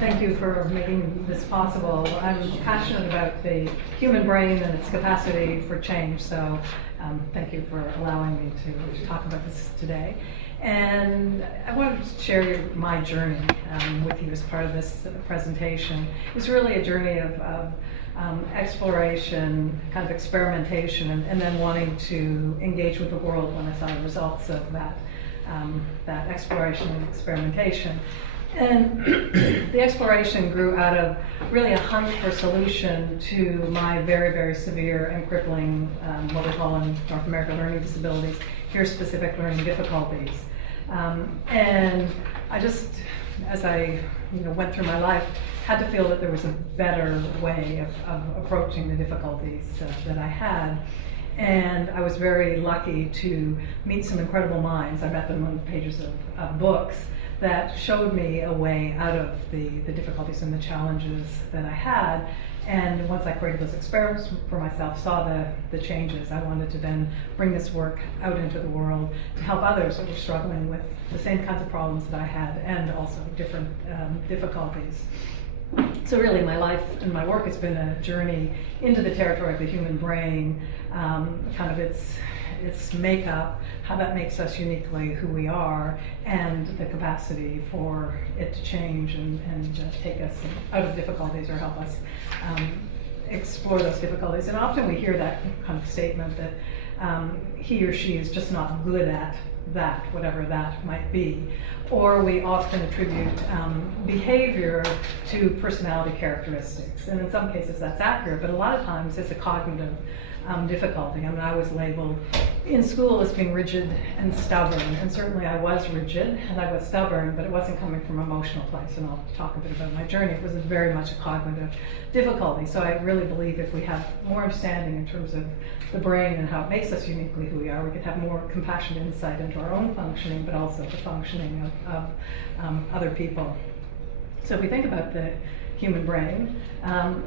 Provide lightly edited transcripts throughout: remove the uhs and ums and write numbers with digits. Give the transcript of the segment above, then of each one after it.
Thank you for making this possible. I'm passionate about the human brain and its capacity for change, so thank you for allowing me to talk about this today. And I wanted to share my journey with you as part of this presentation. It's really a journey of exploration, kind of experimentation, and then wanting to engage with the world when I saw the results of that exploration and experimentation. And the exploration grew out of really a hunt for solution to my very, very severe and crippling, what we call in North America, learning disabilities, here specific learning difficulties. And I just, as I went through my life, had to feel that there was a better way of approaching the difficulties that I had. And I was very lucky to meet some incredible minds. I met them on the pages of books that showed me a way out of the difficulties and the challenges that I had. And once I created those experiments for myself, saw the changes, I wanted to then bring this work out into the world to help others that were struggling with the same kinds of problems that I had, and also different difficulties. So really my life and my work has been a journey into the territory of the human brain, kind of its makeup, how that makes us uniquely who we are, and the capacity for it to change and take us out of difficulties or help us explore those difficulties. And often we hear that kind of statement that he or she is just not good at that, whatever that might be. Or we often attribute behavior to personality characteristics. And in some cases that's accurate, but a lot of times it's a cognitive difficulty. I mean, I was labeled in school as being rigid and stubborn, and certainly I was rigid and I was stubborn, but it wasn't coming from an emotional place, and I'll talk a bit about my journey. It was very much a cognitive difficulty. So I really believe if we have more understanding in terms of the brain and how it makes us uniquely who we are, we could have more compassionate insight into our own functioning, but also the functioning of other people. So if we think about the human brain,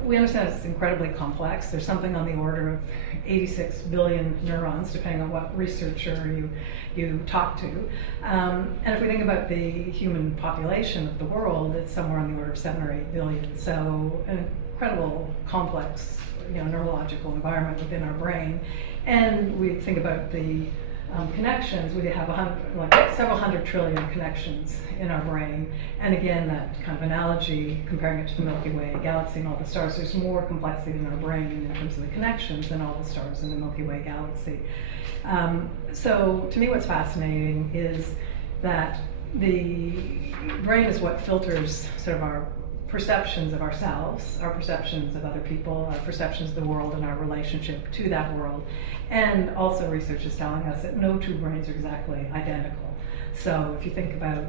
we understand it's incredibly complex. There's something on the order of 86 billion neurons, depending on what researcher you talk to. And if we think about the human population of the world, it's somewhere on the order of 7 or 8 billion. So an incredible complex neurological environment within our brain. And we think about the connections. We have several hundred trillion connections in our brain. And again, that kind of analogy, comparing it to the Milky Way galaxy and all the stars, there's more complexity in our brain in terms of the connections than all the stars in the Milky Way galaxy. So to me what's fascinating is that the brain is what filters sort of our perceptions of ourselves, our perceptions of other people, our perceptions of the world, and our relationship to that world. And also research is telling us that no two brains are exactly identical. So if you think about,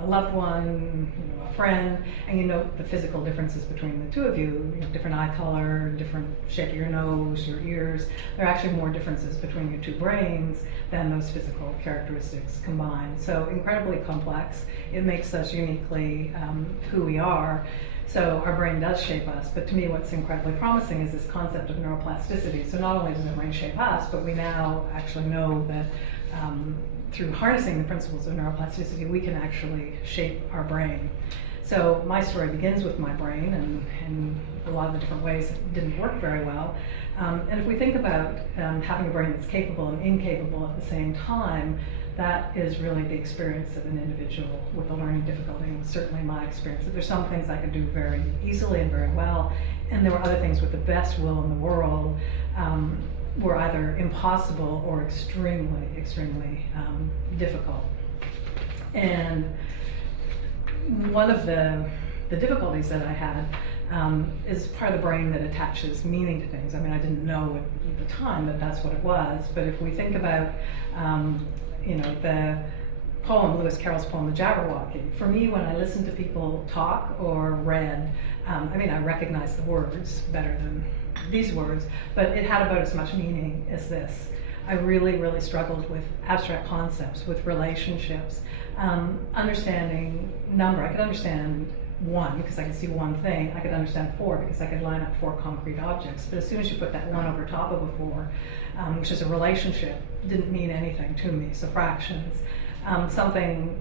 a loved one, a friend, and you note the physical differences between the two of you, different eye color, different shape of your nose, your ears, there are actually more differences between your two brains than those physical characteristics combined. So incredibly complex. It makes us uniquely who we are. So our brain does shape us, but to me what's incredibly promising is this concept of neuroplasticity. So not only does the brain shape us, but we now actually know that through harnessing the principles of neuroplasticity, we can actually shape our brain. So my story begins with my brain, and a lot of the different ways it didn't work very well. And if we think about having a brain that's capable and incapable at the same time, that is really the experience of an individual with a learning difficulty, and certainly my experience. There's some things I could do very easily and very well, and there were other things with the best will in the world were either impossible or extremely, extremely difficult. And one of the difficulties that I had is part of the brain that attaches meaning to things. I mean, I didn't know at the time that that's what it was, but if we think about the poem, Lewis Carroll's poem, The Jabberwocky, for me, when I listened to people talk or read, I recognized the words better than these words, but it had about as much meaning as this. I really, really struggled with abstract concepts, with relationships, understanding number. I could understand 1 because I could see one thing. I could understand 4 because I could line up 4 concrete objects. But as soon as you put that 1 over top of a 4, which is a relationship, didn't mean anything to me. So fractions. Something,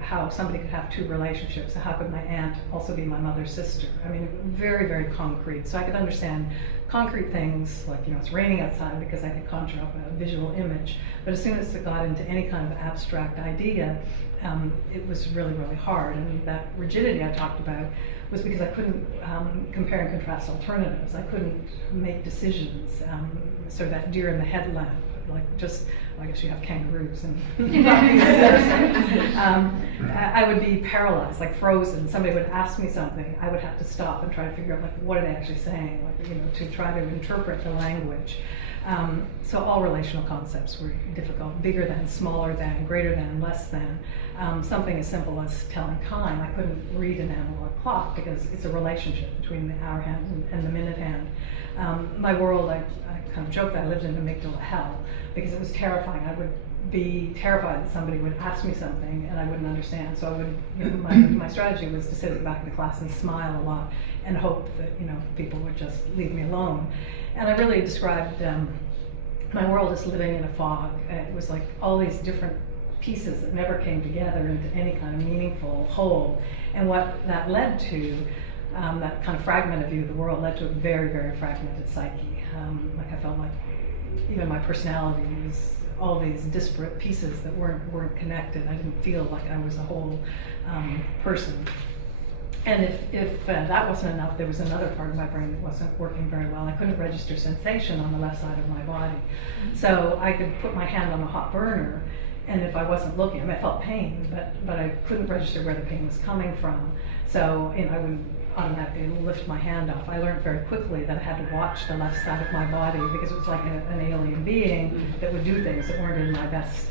how somebody could have two relationships. How could my aunt also be my mother's sister? I mean, very, very concrete. So I could understand concrete things like, it's raining outside because I could conjure up a visual image. But as soon as it got into any kind of abstract idea, it was really, really hard. And that rigidity I talked about was because I couldn't compare and contrast alternatives. I couldn't make decisions. So that deer in the headlamp, I guess you have kangaroos and I would be paralyzed, like frozen. Somebody would ask me something, I would have to stop and try to figure out what are they actually saying, to try to interpret the language. So all relational concepts were difficult: bigger than, smaller than, greater than, less than. Something as simple as telling time. I couldn't read an analog clock because it's a relationship between the hour hand and the minute hand. My world, I kind of joke that I lived in amygdala hell because it was terrifying. I would be terrified that somebody would ask me something and I wouldn't understand. So I would, my strategy was to sit at the back of the class and smile a lot and hope that people would just leave me alone. And I really described my world as living in a fog. It was like all these different pieces that never came together into any kind of meaningful whole. And what that led to, that kind of fragmented view of the world, led to a very, very fragmented psyche. I felt like even my personality was all these disparate pieces that weren't connected. I didn't feel like I was a whole person. And if that wasn't enough, there was another part of my brain that wasn't working very well. I couldn't register sensation on the left side of my body. So I could put my hand on a hot burner, and if I wasn't looking, I felt pain, but I couldn't register where the pain was coming from. So I wouldn't automatically lift my hand up. I learned very quickly that I had to watch the left side of my body because it was like an alien being that would do things that weren't in my best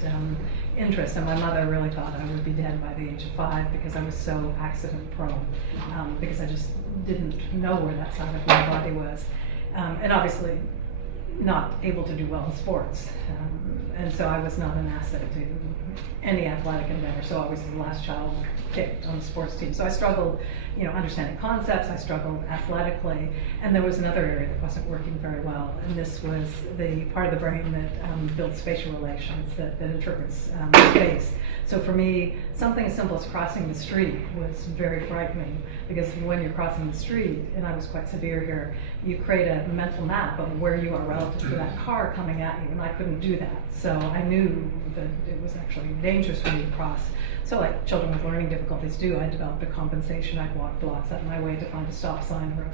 interest. And my mother really thought I would be dead by the age of 5 because I was so accident prone, because I just didn't know where that side of my body was. And obviously not able to do well in sports. And so I was not an asset to any athletic endeavor. So I was the last child picked on the sports team. So I struggled, understanding concepts. I struggled athletically. And there was another area that wasn't working very well. And this was the part of the brain that builds spatial relations, that interprets space. So for me, something as simple as crossing the street was very frightening, because when you're crossing the street, and I was quite severe here, you create a mental map of where you are relative to that car coming at you, and I couldn't do that. So I knew that it was actually dangerous for me to cross. So like children with learning difficulties do, I developed a compensation. I'd walk blocks out of my way to find a stop sign or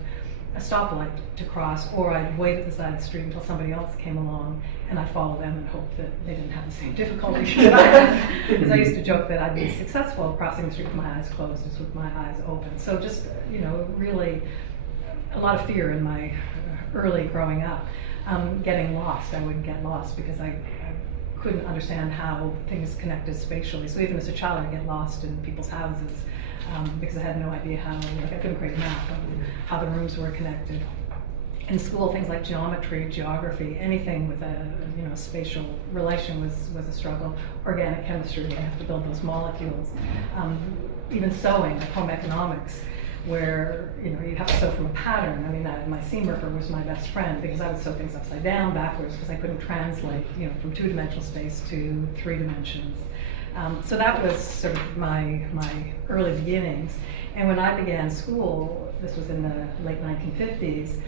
a stoplight to cross, or I'd wait at the side of the street until somebody else came along, and I'd follow them and hope that they didn't have the same difficulty that I had. Because I used to joke that I'd be successful crossing the street with my eyes closed as with my eyes open. So just, really a lot of fear in my early growing up. Getting lost, I would get lost because I couldn't understand how things connected spatially. So even as a child, I'd get lost in people's houses because I had no idea how, I couldn't create a map of how the rooms were connected. In school, things like geometry, geography, anything with a spatial relation was a struggle. Organic chemistry, I have to build those molecules. Even sewing, like home economics, where you have to sew from a pattern. I mean, my seam ripper was my best friend because I would sew things upside down, backwards, because I couldn't translate from 2-dimensional space to 3 dimensions. So that was sort of my early beginnings. And when I began school, this was in the late 1950s,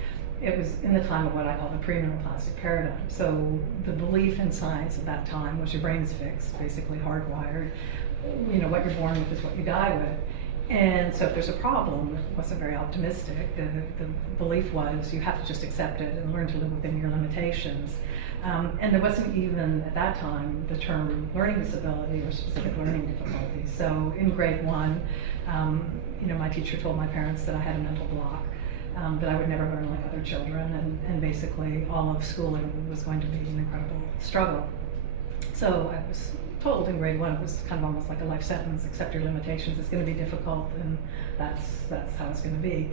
it was in the time of what I call the pre-neuroplastic paradigm. So the belief in science at that time was your brain's fixed, basically hardwired. What you're born with is what you die with. And so if there's a problem, it wasn't very optimistic. The belief was you have to just accept it and learn to live within your limitations. And there wasn't even, at that time, the term learning disability or specific learning difficulty. So in grade 1, my teacher told my parents that I had a mental block, that I would never learn like other children, and basically all of schooling was going to be an incredible struggle. So I was told in grade 1, it was kind of almost like a life sentence: accept your limitations, it's going to be difficult, and that's how it's going to be.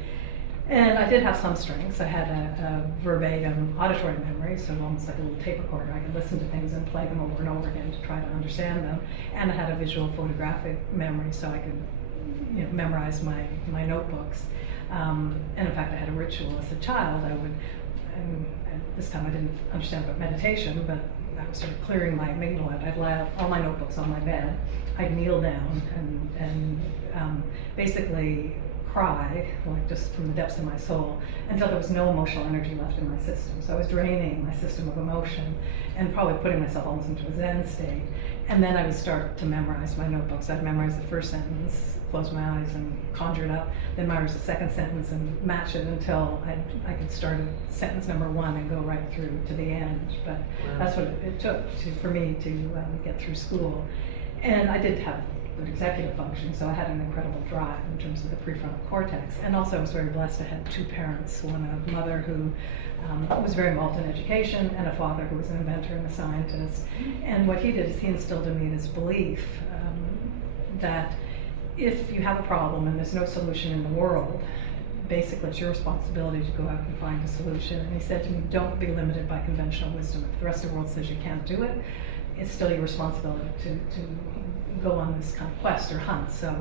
And I did have some strengths. I had a verbatim auditory memory, so almost like a little tape recorder. I could listen to things and play them over and over again to try to understand them. And I had a visual photographic memory, so I could memorize my notebooks. And in fact, I had a ritual as a child. I would, and this time I didn't understand about meditation, but I was sort of clearing my amygdala. I'd lay out all my notebooks on my bed. I'd kneel down and basically cry, like just from the depths of my soul, until there was no emotional energy left in my system. So I was draining my system of emotion and probably putting myself almost into a Zen state. And then I would start to memorize my notebooks. I'd memorize the first sentence, close my eyes and conjure it up, then memorize the second sentence and match it until I could start at sentence number 1 and go right through to the end. But that's what it took for me to get through school. And I did have good executive function, so I had an incredible drive in terms of the prefrontal cortex. And also I was very blessed to have 2 parents, one a mother who was very involved in education, and a father who was an inventor and a scientist. And what he did is he instilled in me this belief that if you have a problem and there's no solution in the world, basically it's your responsibility to go out and find a solution. And he said to me, don't be limited by conventional wisdom. If the rest of the world says you can't do it, it's still your responsibility to go on this kind of quest or hunt. So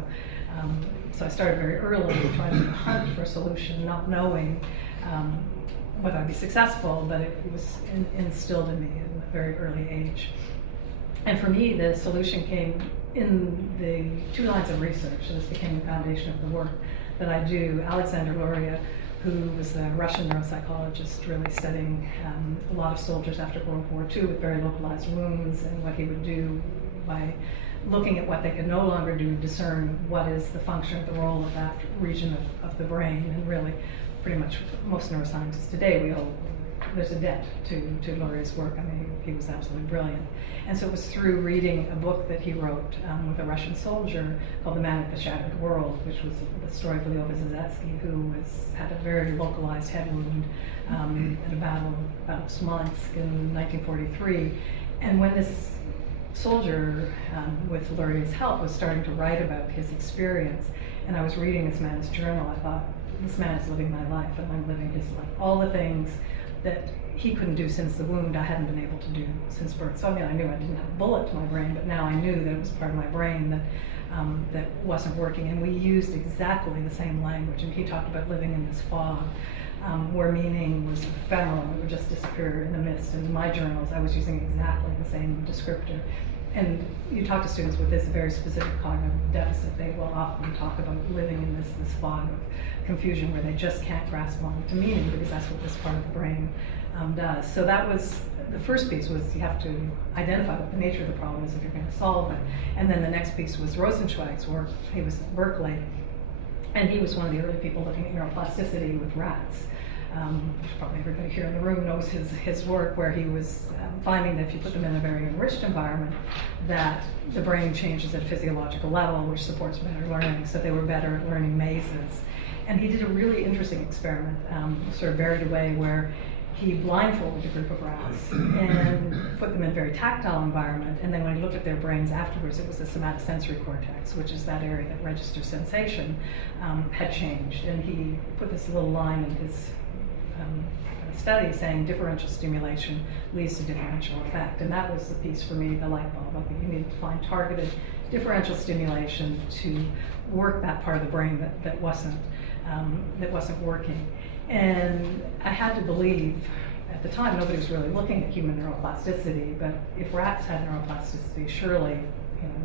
I started very early trying to hunt for a solution, not knowing whether I'd be successful, but it was instilled in me at a very early age. And for me, the solution came in the 2 lines of research. So this became the foundation of the work that I do. Alexander Luria, who was a Russian neuropsychologist really studying a lot of soldiers after World War II with very localized wounds, and what he would do by looking at what they could no longer do, discern what is the function, the role of that region of the brain. And really, pretty much most neuroscientists today, there's a debt to Luria's work. I mean, he was absolutely brilliant. And so it was through reading a book that he wrote with a Russian soldier called The Man of the Shattered World, which was the story of Leo Vysotsky, who had a very localized head wound at a battle of Smolensk in 1943. And when this soldier, with Luria's help, was starting to write about his experience, and I was reading this man's journal, I thought, this man is living my life, and I'm living his life. All the things that he couldn't do since the wound, I hadn't been able to do since birth. So I mean, I knew I didn't have a bullet to my brain, but now I knew that it was part of my brain that wasn't working. And we used exactly the same language. And he talked about living in this fog, where meaning was ephemeral, it would just disappear in the mist. And in my journals, I was using exactly the same descriptor. And you talk to students with this very specific cognitive deficit, they will often talk about living in this fog of confusion where they just can't grasp on to meaning, because that's what this part of the brain does. So that was, the first piece was you have to identify what the nature of the problem is if you're going to solve it. And then the next piece was Rosenzweig's work. He was at Berkeley, and he was one of the early people looking at neuroplasticity with rats. Probably everybody here in the room knows his work, where he was finding that if you put them in a very enriched environment, that the brain changes at a physiological level, which supports better learning. So they were better at learning mazes. And he did a really interesting experiment, sort of buried away, where he blindfolded a group of rats and put them in a very tactile environment. And then when he looked at their brains afterwards, it was the somatosensory cortex, which is that area that registers sensation, had changed. And he put this little line in his study saying differential stimulation leads to differential effect. And that was the piece for me, the light bulb. I think you needed to find targeted differential stimulation to work that part of the brain that wasn't working. And I had to believe, at the time nobody was really looking at human neuroplasticity, but if rats had neuroplasticity, surely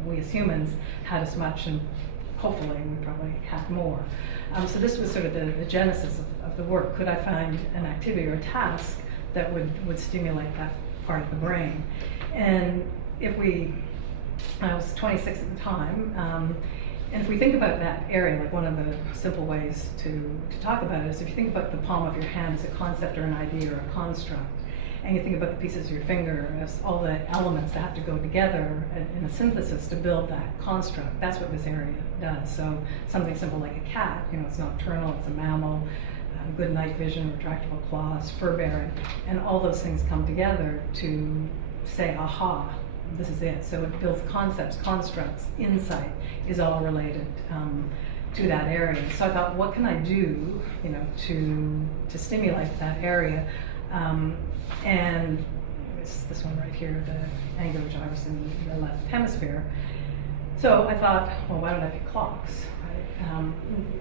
we as humans had as much, and hopefully we probably had more. So this was sort of the genesis of the work. Could I find an activity or a task that would stimulate that part of the brain? And I was 26 at the time, and if we think about that area, like one of the simple ways to talk about it is if you think about the palm of your hand as a concept or an idea or a construct, and you think about the pieces of your finger as all the elements that have to go together in a synthesis to build that construct, that's what this area does. So something simple like a cat, it's nocturnal, it's a mammal, good night vision, retractable claws, fur bearing, and all those things come together to say, aha, this is it. So it builds concepts, constructs, insight is all related to that area. So I thought, what can I do, to stimulate that area? And it's this one right here, the angular gyrus in the left hemisphere. So I thought, well, why don't I pick clocks? Right?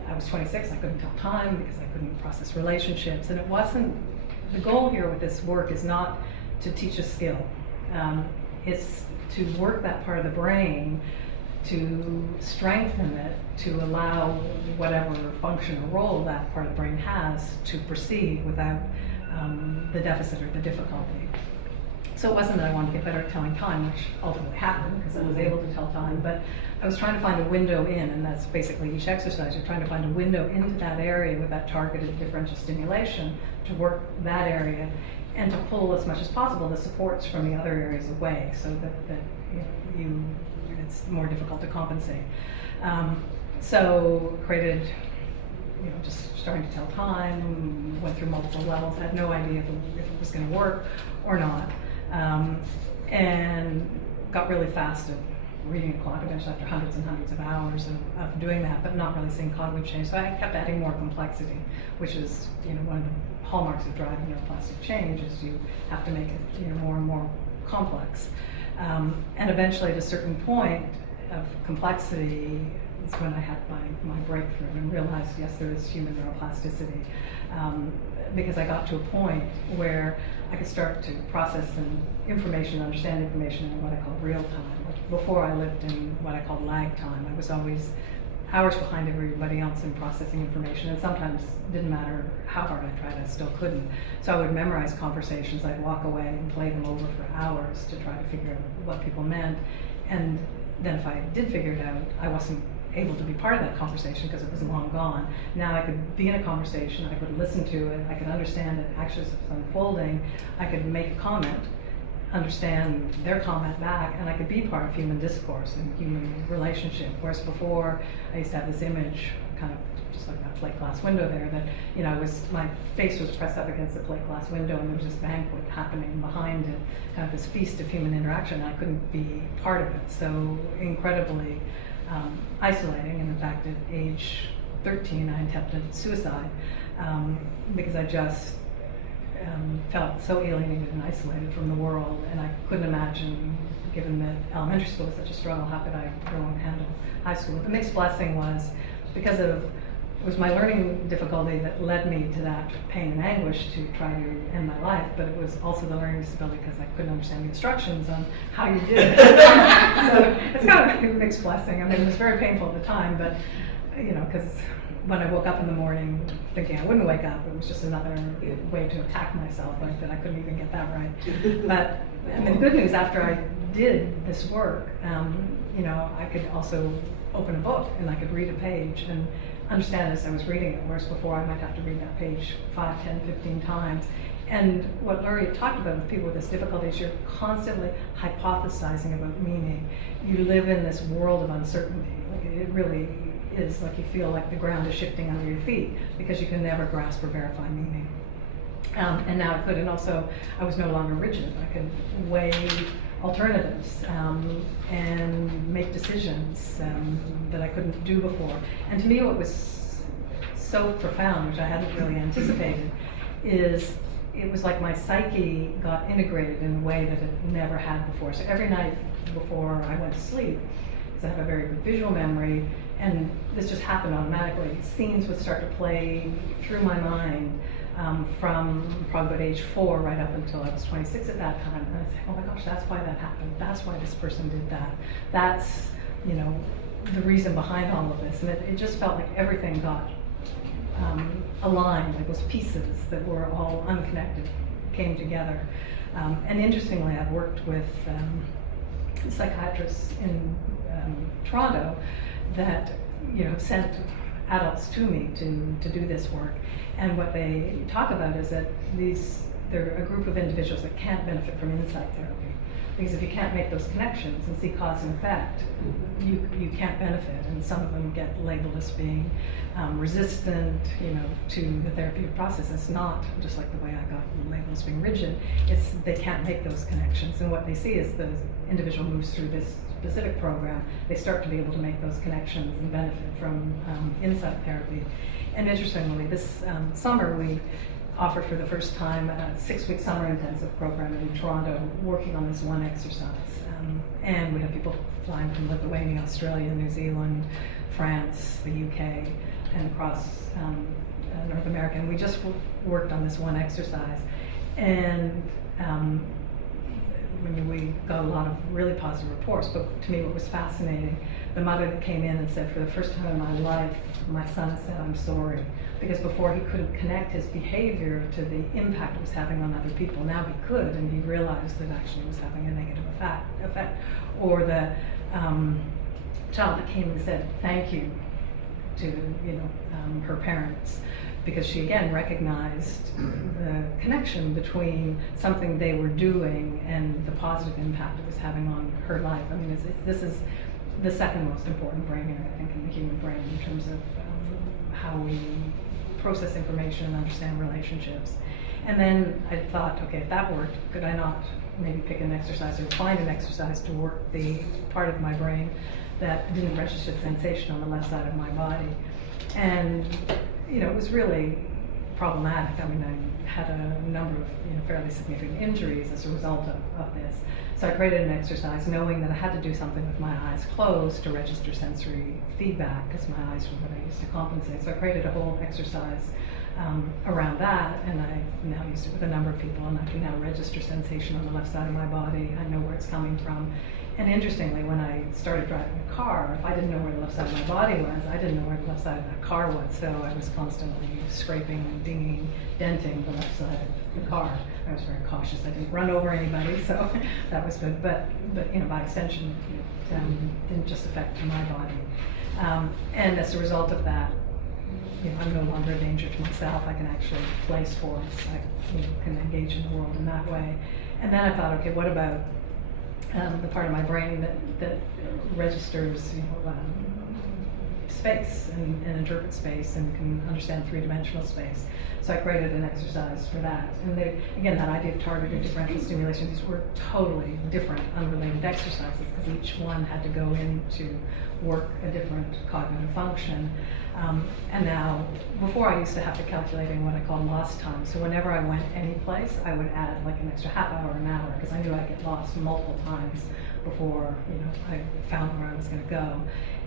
I was 26, I couldn't tell time because I couldn't process relationships, and it wasn't, the goal here with this work is not to teach a skill. It's to work that part of the brain, to strengthen it, to allow whatever function or role that part of the brain has to proceed without the deficit or the difficulty. So it wasn't that I wanted to get better at telling time, which ultimately happened because I was able to tell time, but I was trying to find a window in, and that's basically each exercise. You're trying to find a window into that area with that targeted differential stimulation to work that area and to pull as much as possible the supports from the other areas away so that it's more difficult to compensate. So created, just starting to tell time, went through multiple levels, had no idea if it was going to work or not, and got really fast at reading a clock eventually after hundreds and hundreds of hours of doing that, but not really seeing cognitive change. So I kept adding more complexity, which is one of the hallmarks of driving neuroplastic change is you have to make it more and more complex. And eventually at a certain point of complexity is when I had my breakthrough and realized, yes, there is human neuroplasticity. Because I got to a point where I could start to process information, understand information in what I call real time. Before I lived in what I called lag time. I was always hours behind everybody else in processing information, and sometimes didn't matter how hard I tried, I still couldn't. So I would memorize conversations, I'd walk away and play them over for hours to try to figure out what people meant. And then if I did figure it out, I wasn't able to be part of that conversation because it was long gone. Now I could be in a conversation, I could listen to it, I could understand it actually as it's unfolding, I could make a comment, understand their comment back, and I could be part of human discourse and human relationship. Whereas before, I used to have this image, kind of just like that plate glass window there, that my face was pressed up against the plate glass window, and there was this banquet happening behind it, kind of this feast of human interaction. And I couldn't be part of it. So incredibly isolating. And in fact, at age 13, I attempted suicide because I just felt so alienated and isolated from the world, and I couldn't imagine, given that elementary school was such a struggle, how could I go and handle high school. The mixed blessing was because it was my learning difficulty that led me to that pain and anguish to try to end my life, but it was also the learning disability because I couldn't understand the instructions on how you did it. So it's kind of a mixed blessing. I mean, it was very painful at the time, but because when I woke up in the morning thinking I wouldn't wake up, it was just another way to attack myself, like that I couldn't even get that right. But the good news, after I did this work, I could also open a book and I could read a page and understand as I was reading it, whereas before I might have to read that page 5, 10, 15 times. And what Laurie had talked about with people with this difficulty is you're constantly hypothesizing about meaning. You live in this world of uncertainty. Like it really is like you feel like the ground is shifting under your feet because you can never grasp or verify meaning. And now I could, and also I was no longer rigid. I could weigh alternatives and make decisions that I couldn't do before. And to me what was so profound, which I hadn't really anticipated, is it was like my psyche got integrated in a way that it never had before. So every night before I went to sleep, because I have a very good visual memory, and this just happened automatically, scenes would start to play through my mind from probably about age 4 right up until I was 26 at that time. And I'd say, oh my gosh, that's why that happened. That's why this person did that. That's, the reason behind all of this. And it just felt like everything got aligned, like those pieces that were all unconnected came together. And interestingly, I've worked with psychiatrists in Toronto that sent adults to me to do this work. And what they talk about is that they're a group of individuals that can't benefit from insight therapy. Because if you can't make those connections and see cause and effect, you can't benefit. And some of them get labeled as being resistant, to the therapeutic process. It's not just like the way I got labeled as being rigid. It's they can't make those connections. And what they see is the individual moves through this specific program, they start to be able to make those connections and benefit from insight therapy. And interestingly, this summer we offered for the first time a 6-week summer intensive program in Toronto working on this one exercise. And we have people flying from Lithuania, Australia, New Zealand, France, the UK, and across North America. And we just worked on this one exercise. And I mean, we got a lot of really positive reports, but to me what was fascinating, the mother that came in and said, for the first time in my life, my son said, I'm sorry. Because before he couldn't connect his behavior to the impact it was having on other people. Now he could, and he realized that actually it was having a negative effect. Or the child that came and said thank you to her parents, because she again recognized the connection between something they were doing and the positive impact it was having on her life. I mean, this is the second most important brain area, I think, in the human brain in terms of how we process information and understand relationships. And then I thought, okay, if that worked, could I not maybe pick an exercise or find an exercise to work the part of my brain that didn't register sensation on the left side of my body? And it was really problematic. I mean, I had a number of fairly significant injuries as a result of this. So I created an exercise knowing that I had to do something with my eyes closed to register sensory feedback, because my eyes were what I used to compensate. So I created a whole exercise around that, and I've now used it with a number of people, and I can now register sensation on the left side of my body. I know where it's coming from. And interestingly, when I started driving a car, if I didn't know where the left side of my body was, I didn't know where the left side of that car was. So I was constantly scraping, dinging, denting the left side of the car. I was very cautious. I didn't run over anybody, so that was good. But by extension, it didn't just affect my body. And as a result of that, I'm no longer a danger to myself. I can actually play sports. I can engage in the world in that way. And then I thought, okay, what about the part of my brain that registers space and interprets space and can understand three-dimensional space. So I created an exercise for that. And again, that idea of targeted differential stimulation, these were totally different, unrelated exercises, because each one had to go in to work a different cognitive function. And now, before I used to have to calculate in what I call lost time. So whenever I went any place, I would add like an extra half hour, an hour, because I knew I'd get lost multiple times before I found where I was going to go.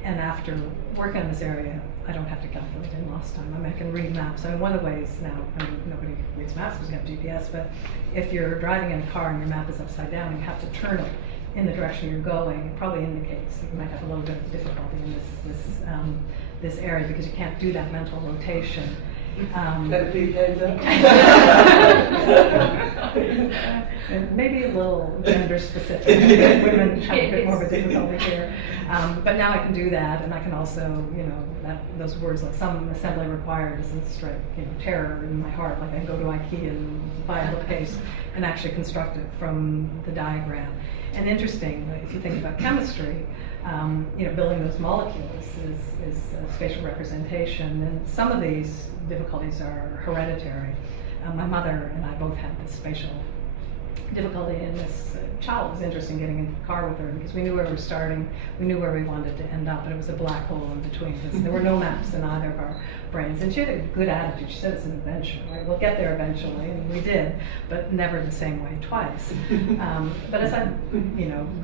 And after working on this area, I don't have to calculate in lost time. I mean, I can read maps. I mean, one of the ways now, nobody reads maps because we have GPS, but if you're driving in a car and your map is upside down, you have to turn it in the direction you're going. It probably indicates that you might have a little bit of difficulty in this area, because you can't do that mental rotation. Maybe a little gender specific. Women have a bit more of a difficulty here. But now I can do that, and I can also, those words like some assembly required doesn't strike, terror in my heart. Like I can go to IKEA and buy a bookcase and actually construct it from the diagram. And interesting, if you think about chemistry, building those molecules is a spatial representation, and some of these difficulties are hereditary. My mother and I both had this spatial difficulty, and this child was interesting getting into the car with her, because we knew where we were starting, we knew where we wanted to end up, but it was a black hole in between, because there were no maps in either of our brains. And she had a good attitude. She said it's an adventure, right? We'll get there eventually, and we did, but never the same way twice. But as I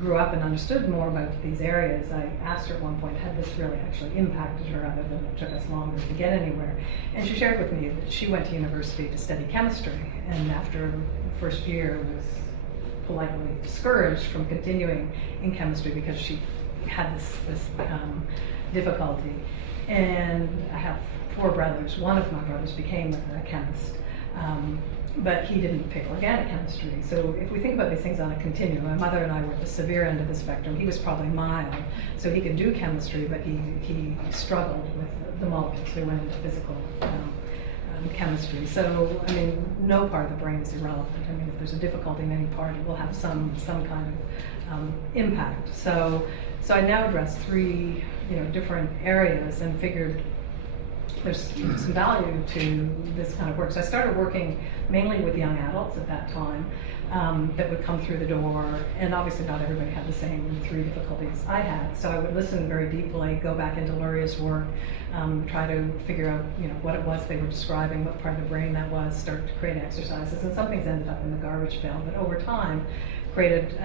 grew up and understood more about these areas, I asked her at one point, had this really actually impacted her, other than it took us longer to get anywhere? And she shared with me that she went to university to study chemistry, and after first year was politely discouraged from continuing in chemistry because she had this difficulty. And I have 4 brothers. One of my brothers became a chemist, but he didn't pick organic chemistry. So if we think about these things on a continuum, my mother and I were at the severe end of the spectrum. He was probably mild, so he could do chemistry, but he struggled with the molecules. So he went into physical chemistry. So, I mean, no part of the brain is irrelevant. I mean, if there's a difficulty in any part, it will have some kind of impact. So I now address 3, different areas, and figured there's some value to this kind of work. So I started working mainly with young adults at that time that would come through the door, and obviously not everybody had the same 3 difficulties I had. So I would listen very deeply, go back into Luria's work, try to figure out what it was they were describing, what part of the brain that was, start to create exercises, and some things ended up in the garbage pail. But over time, created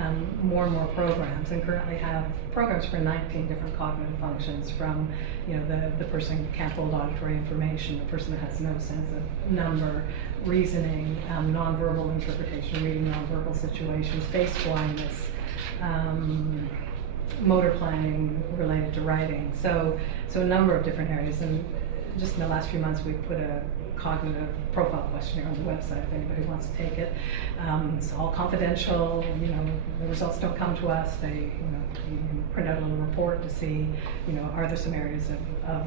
more and more programs, and currently have programs for 19 different cognitive functions, from the person who can't hold auditory information, the person that has no sense of number, reasoning, nonverbal interpretation, reading nonverbal situations, face blindness, motor planning related to writing. So a number of different areas, and just in the last few months we've put a cognitive profile questionnaire on the website if anybody wants to take it. It's all confidential. The results don't come to us. You can print out a little report to see, are there some areas of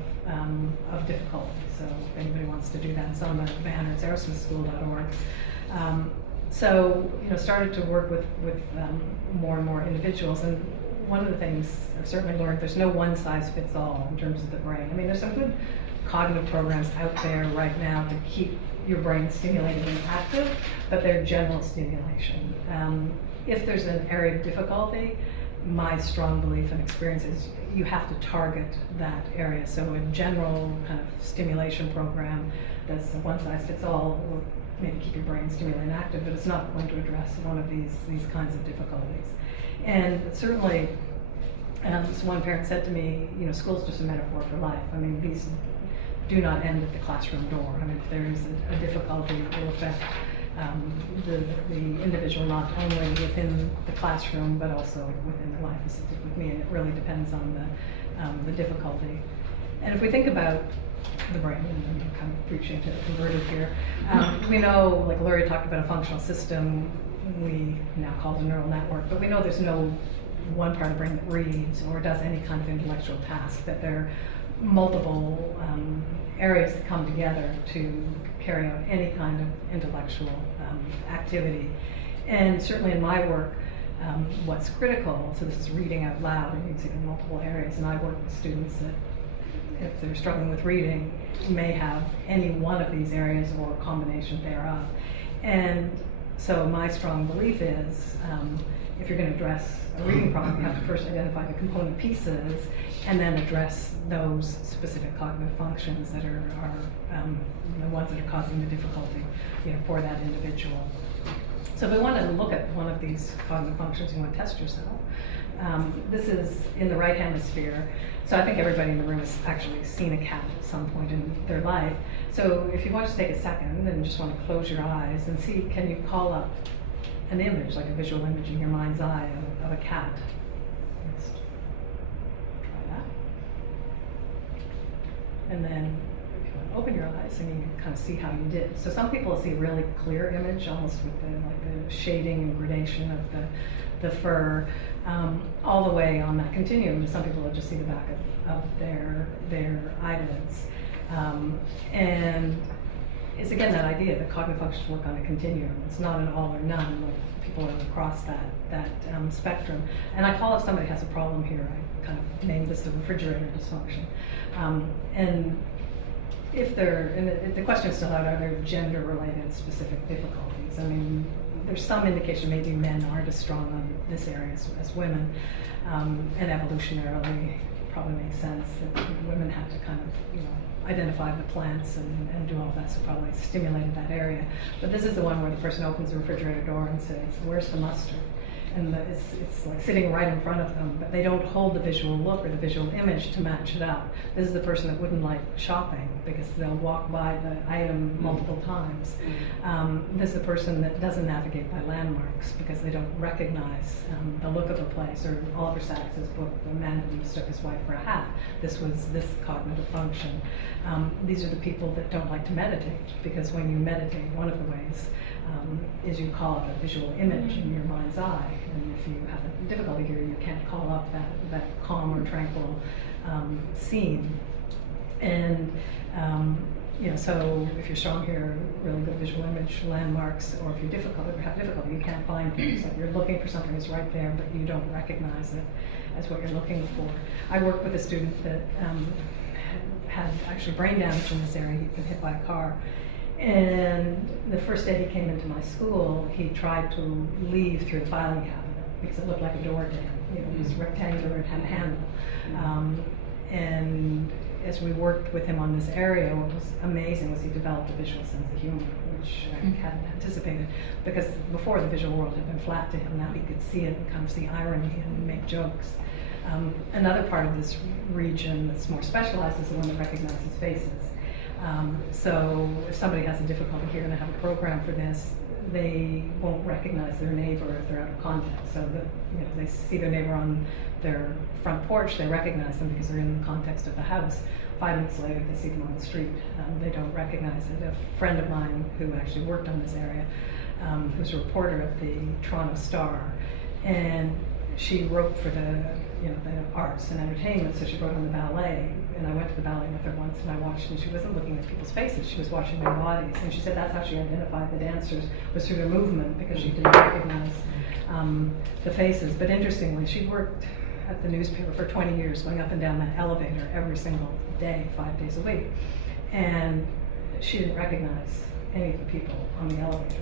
difficulty. So if anybody wants to do that, it's on the banner. It's arrowsmithschool.org. Started to work with more and more individuals, and one of the things I've certainly learned, there's no one size fits all in terms of the brain. I mean, there's some good cognitive programs out there right now to keep your brain stimulated and active, but they're general stimulation. If there's an area of difficulty, my strong belief and experience is you have to target that area. So a general kind of stimulation program that's a one size fits all will maybe keep your brain stimulated and active, but it's not going to address one of these kinds of difficulties. And certainly, so one parent said to me, school's just a metaphor for life. I mean, these do not end at the classroom door. I mean, if there is a difficulty, it will affect the individual not only within the classroom, but also within their life, as it did with me, and it really depends on the difficulty. And if we think about the brain, and I'm kind of preaching to the converted here, we know, like Laurie talked about, a functional system, we now call it a neural network, but we know there's no one part of the brain that reads or does any kind of intellectual task, that there are multiple areas that come together to carry out any kind of intellectual activity. And certainly in my work, what's critical, so this is reading out loud, and you can see in multiple areas, and I work with students that, if they're struggling with reading, may have any one of these areas or a combination thereof. And so my strong belief is, if you're going to address a reading problem, you have to first identify the component pieces and then address those specific cognitive functions that are the ones that are causing the difficulty for that individual. So if we want to look at one of these cognitive functions, you want to test yourself. This is in the right hemisphere. So I think everybody in the room has actually seen a cat at some point in their life. So if you want to take a second and just want to close your eyes and see, can you call up an image, like a visual image in your mind's eye of a cat? Just try that. And then if you want to open your eyes, and you can kind of see how you did. So some people see a really clear image, almost with the shading and gradation of the fur, all the way on that continuum. Some people will just see the back of their eyelids. And it's again that idea that cognitive functions work on a continuum. It's not an all or none, like people are across that spectrum. And I call if somebody has a problem here, I kind of name this the refrigerator dysfunction. And if the question is still out, are there gender-related specific difficulties? I mean, there's some indication maybe men aren't as strong on this area as women, and evolutionarily it probably makes sense that women have to kind of identify the plants and do all that, so probably stimulated that area. But this is the one where the person opens the refrigerator door and says, "Where's the mustard?" And it's like sitting right in front of them, but they don't hold the visual look or the visual image to match it up. This is the person that wouldn't like shopping because they'll walk by the item multiple times. This is the person that doesn't navigate by landmarks because they don't recognize the look of a place. Or Oliver Sacks' book, The Man Who Mistook His Wife for a Hat. This was this cognitive function. These are the people that don't like to meditate, because when you meditate, one of the ways is you call up a visual image in your mind's eye. And if you have a difficulty here, you can't call up that calm or tranquil scene. And so if you're strong here, really good visual image, landmarks, or if you're have difficulty, you can't find things. Like you're looking for something that's right there, but you don't recognize it as what you're looking for. I worked with a student that had actually brain damage in this area. He'd been hit by a car. And the first day he came into my school, he tried to leave through the filing cabinet because it looked like a door jam. It was rectangular and had a handle. And as we worked with him on this area, what was amazing was he developed a visual sense of humor. which I hadn't anticipated, because before the visual world had been flat to him. Now he could see it and kind of see irony and make jokes. Another part of this region that's more specialized is the one that recognizes faces. So if somebody has a difficulty here and they have a program for this, they won't recognize their neighbor if they're out of context. So they see their neighbor on their front porch, they recognize them because they're in the context of the house. 5 minutes later, they see them on the street. They don't recognize it. A friend of mine who actually worked on this area, who's a reporter at the Toronto Star, and she wrote for the arts and entertainment, so she wrote on the ballet, and I went to the ballet with her once and I watched, and she wasn't looking at people's faces, she was watching their bodies, and she said that's how she identified the dancers, was through their movement, because she didn't recognize the faces. But interestingly, she worked at the newspaper for 20 years, going up and down that elevator every single day, 5 days a week, and she didn't recognize any of the people on the elevator.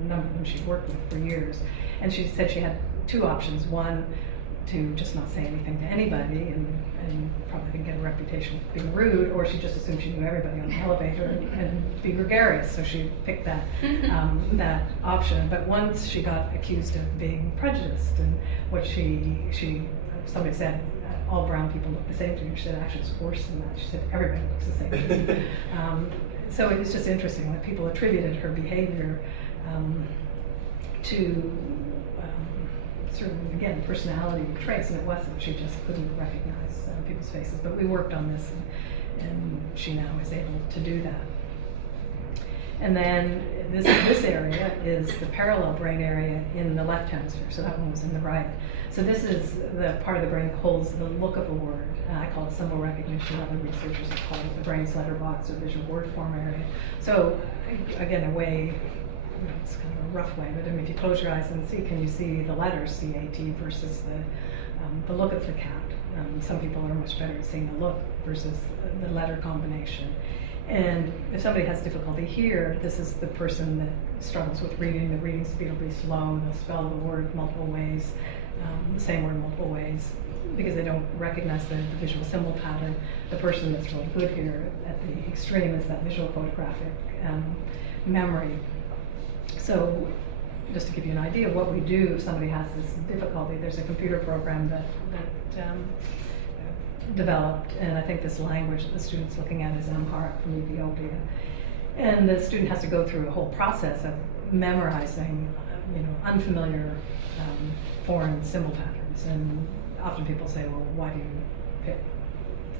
A number of them she'd worked with for years, and she said she had 2 options. One, to just not say anything to anybody and probably didn't get a reputation for being rude, or she just assumed she knew everybody on the elevator and be gregarious, so she picked that that option. But once she got accused of being prejudiced, and what somebody said, all brown people look the same to me. She said, actually it's worse than that. She said, everybody looks the same to me. So it was just interesting that people attributed her behavior to sort of, again, personality traits, and it wasn't. She just couldn't recognize people's faces. But we worked on this, and she now is able to do that. And then this area is the parallel brain area in the left hemisphere, so that one was in the right. So this is the part of the brain that holds the look of a word. I call it symbol recognition. Other researchers have called it the brain's letterbox or visual word form area. So again, it's kind of a rough way, but I mean, if you close your eyes and see, can you see the letters C-A-T versus the look of the cat? Some people are much better at seeing the look versus the letter combination. And if somebody has difficulty here, this is the person that struggles with reading. The reading speed will be slow. They'll spell the word multiple ways, the same word multiple ways, because they don't recognize the visual symbol pattern. The person that's really good here at the extreme is that visual photographic memory. So just to give you an idea of what we do if somebody has this difficulty, there's a computer program that developed, and I think this language that the student's looking at is Amharic from Ethiopia. And the student has to go through a whole process of memorizing, unfamiliar foreign symbol patterns. And often people say, well, why do you pick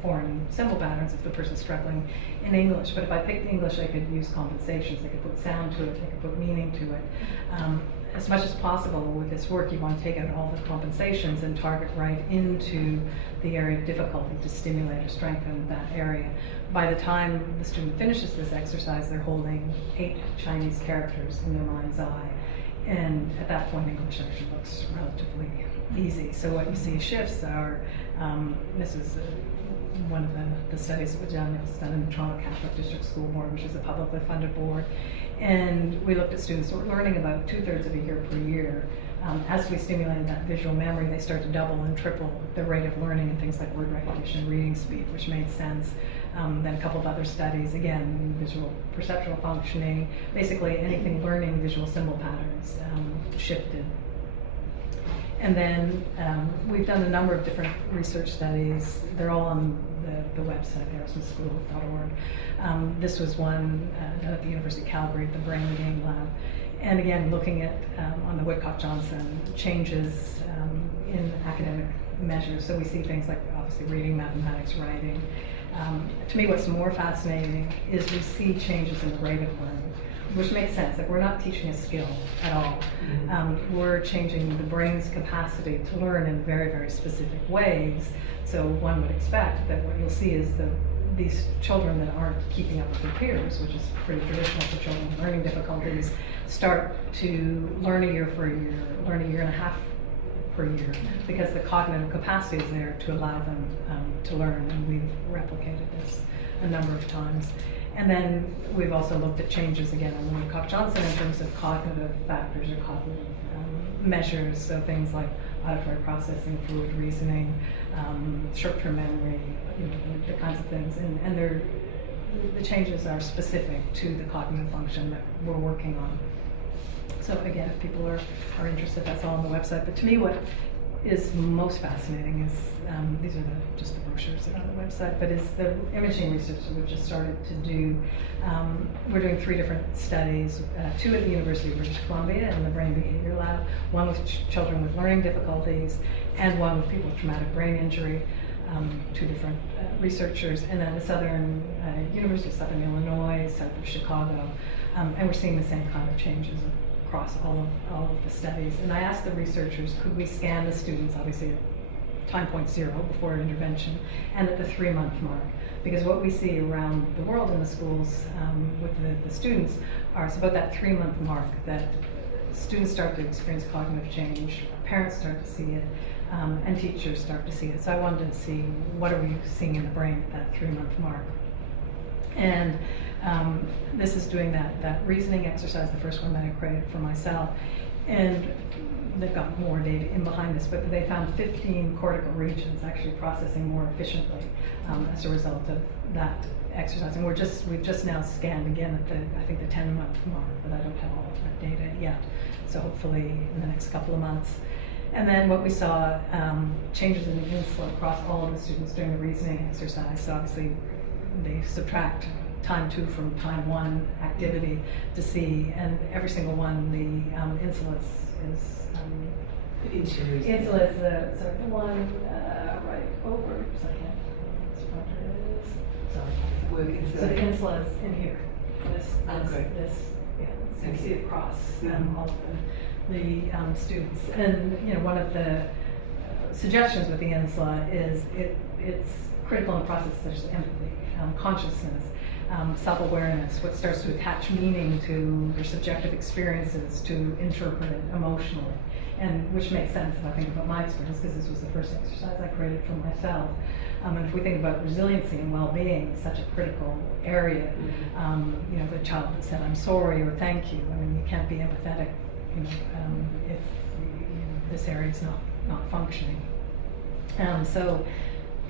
foreign symbol patterns if the person's struggling in English? But if I picked English, I could use compensations, they could put sound to it, they could put meaning to it. As much as possible with this work, you want to take out all the compensations and target right into the area of difficulty to stimulate or strengthen that area. By the time the student finishes this exercise, they're holding 8 Chinese characters in their mind's eye. And at that point, English actually looks relatively easy. So what you see shifts are, this is one of the studies that was done. It was done in the Toronto Catholic District School Board, which is a publicly funded board. And we looked at students who were learning about 2/3 of a year per year. As we stimulated that visual memory, they start to double and triple the rate of learning in things like word recognition, reading speed, which made sense. Then a couple of other studies, again, visual perceptual functioning, basically anything learning visual symbol patterns shifted. And then we've done a number of different research studies. They're all on the website, arrowsmithschool.org. This was one at the University of Calgary, the Brain and Game Lab. And again, looking at, on the Woodcock-Johnson, changes in academic measures. So we see things like, obviously, reading, mathematics, writing. To me, what's more fascinating is we see changes in the rate of learning, which makes sense. Like, we're not teaching a skill at all. We're changing the brain's capacity to learn in very, very specific ways. So one would expect that what you'll see is these children that aren't keeping up with their peers, which is pretty traditional for children with learning difficulties, start to learn a year for a year, learn a year and a half per year, because the cognitive capacity is there to allow them to learn, and we've replicated this a number of times. And then we've also looked at changes, again, on Woodcock-Johnson in terms of cognitive factors or cognitive measures, so things like auditory processing, fluid reasoning, short-term memory, the kinds of things. And the changes are specific to the cognitive function that we're working on. So again, if people are interested, that's all on the website. But to me, what is most fascinating is, these are just the brochures that are on the website, but is the imaging research that we've just started to do. We're doing 3 different studies, 2 at the University of British Columbia in the Brain Behavior Lab, 1 with children with learning difficulties, and 1 with people with traumatic brain injury, 2 different researchers, and then the University of Southern Illinois, south of Chicago, and we're seeing the same kind of changes across all of the studies. And I asked the researchers, could we scan the students, obviously at time point 0 before intervention, and at the 3-month mark? Because what we see around the world in the schools with the students is about that 3-month mark that students start to experience cognitive change, parents start to see it, and teachers start to see it. So I wanted to see what are we seeing in the brain at that 3-month mark. And this is doing that reasoning exercise, the first one that I created for myself. And they've got more data in behind this, but they found 15 cortical regions actually processing more efficiently as a result of that exercise. And we've just now scanned again at I think the 10-month mark, but I don't have all of that data yet. So hopefully in the next couple of months. And then what we saw, changes in the insula across all of the students during the reasoning exercise. So obviously they subtract time 2 from time 1 activity to see, and every single one, the insula is insula is the one right over. So I can't. Sorry. So the insula is in here. This, yeah. So you see it across all of the students, and one of the suggestions with the insula is it's critical in the process such as empathy, consciousness, self-awareness, what starts to attach meaning to your subjective experiences, to interpret it emotionally, and which makes sense if I think about my experience, because this was the first exercise I created for myself. And if we think about resiliency and well-being, such a critical area, the child that said I'm sorry or thank you, I mean, you can't be empathetic if this area is not functioning. So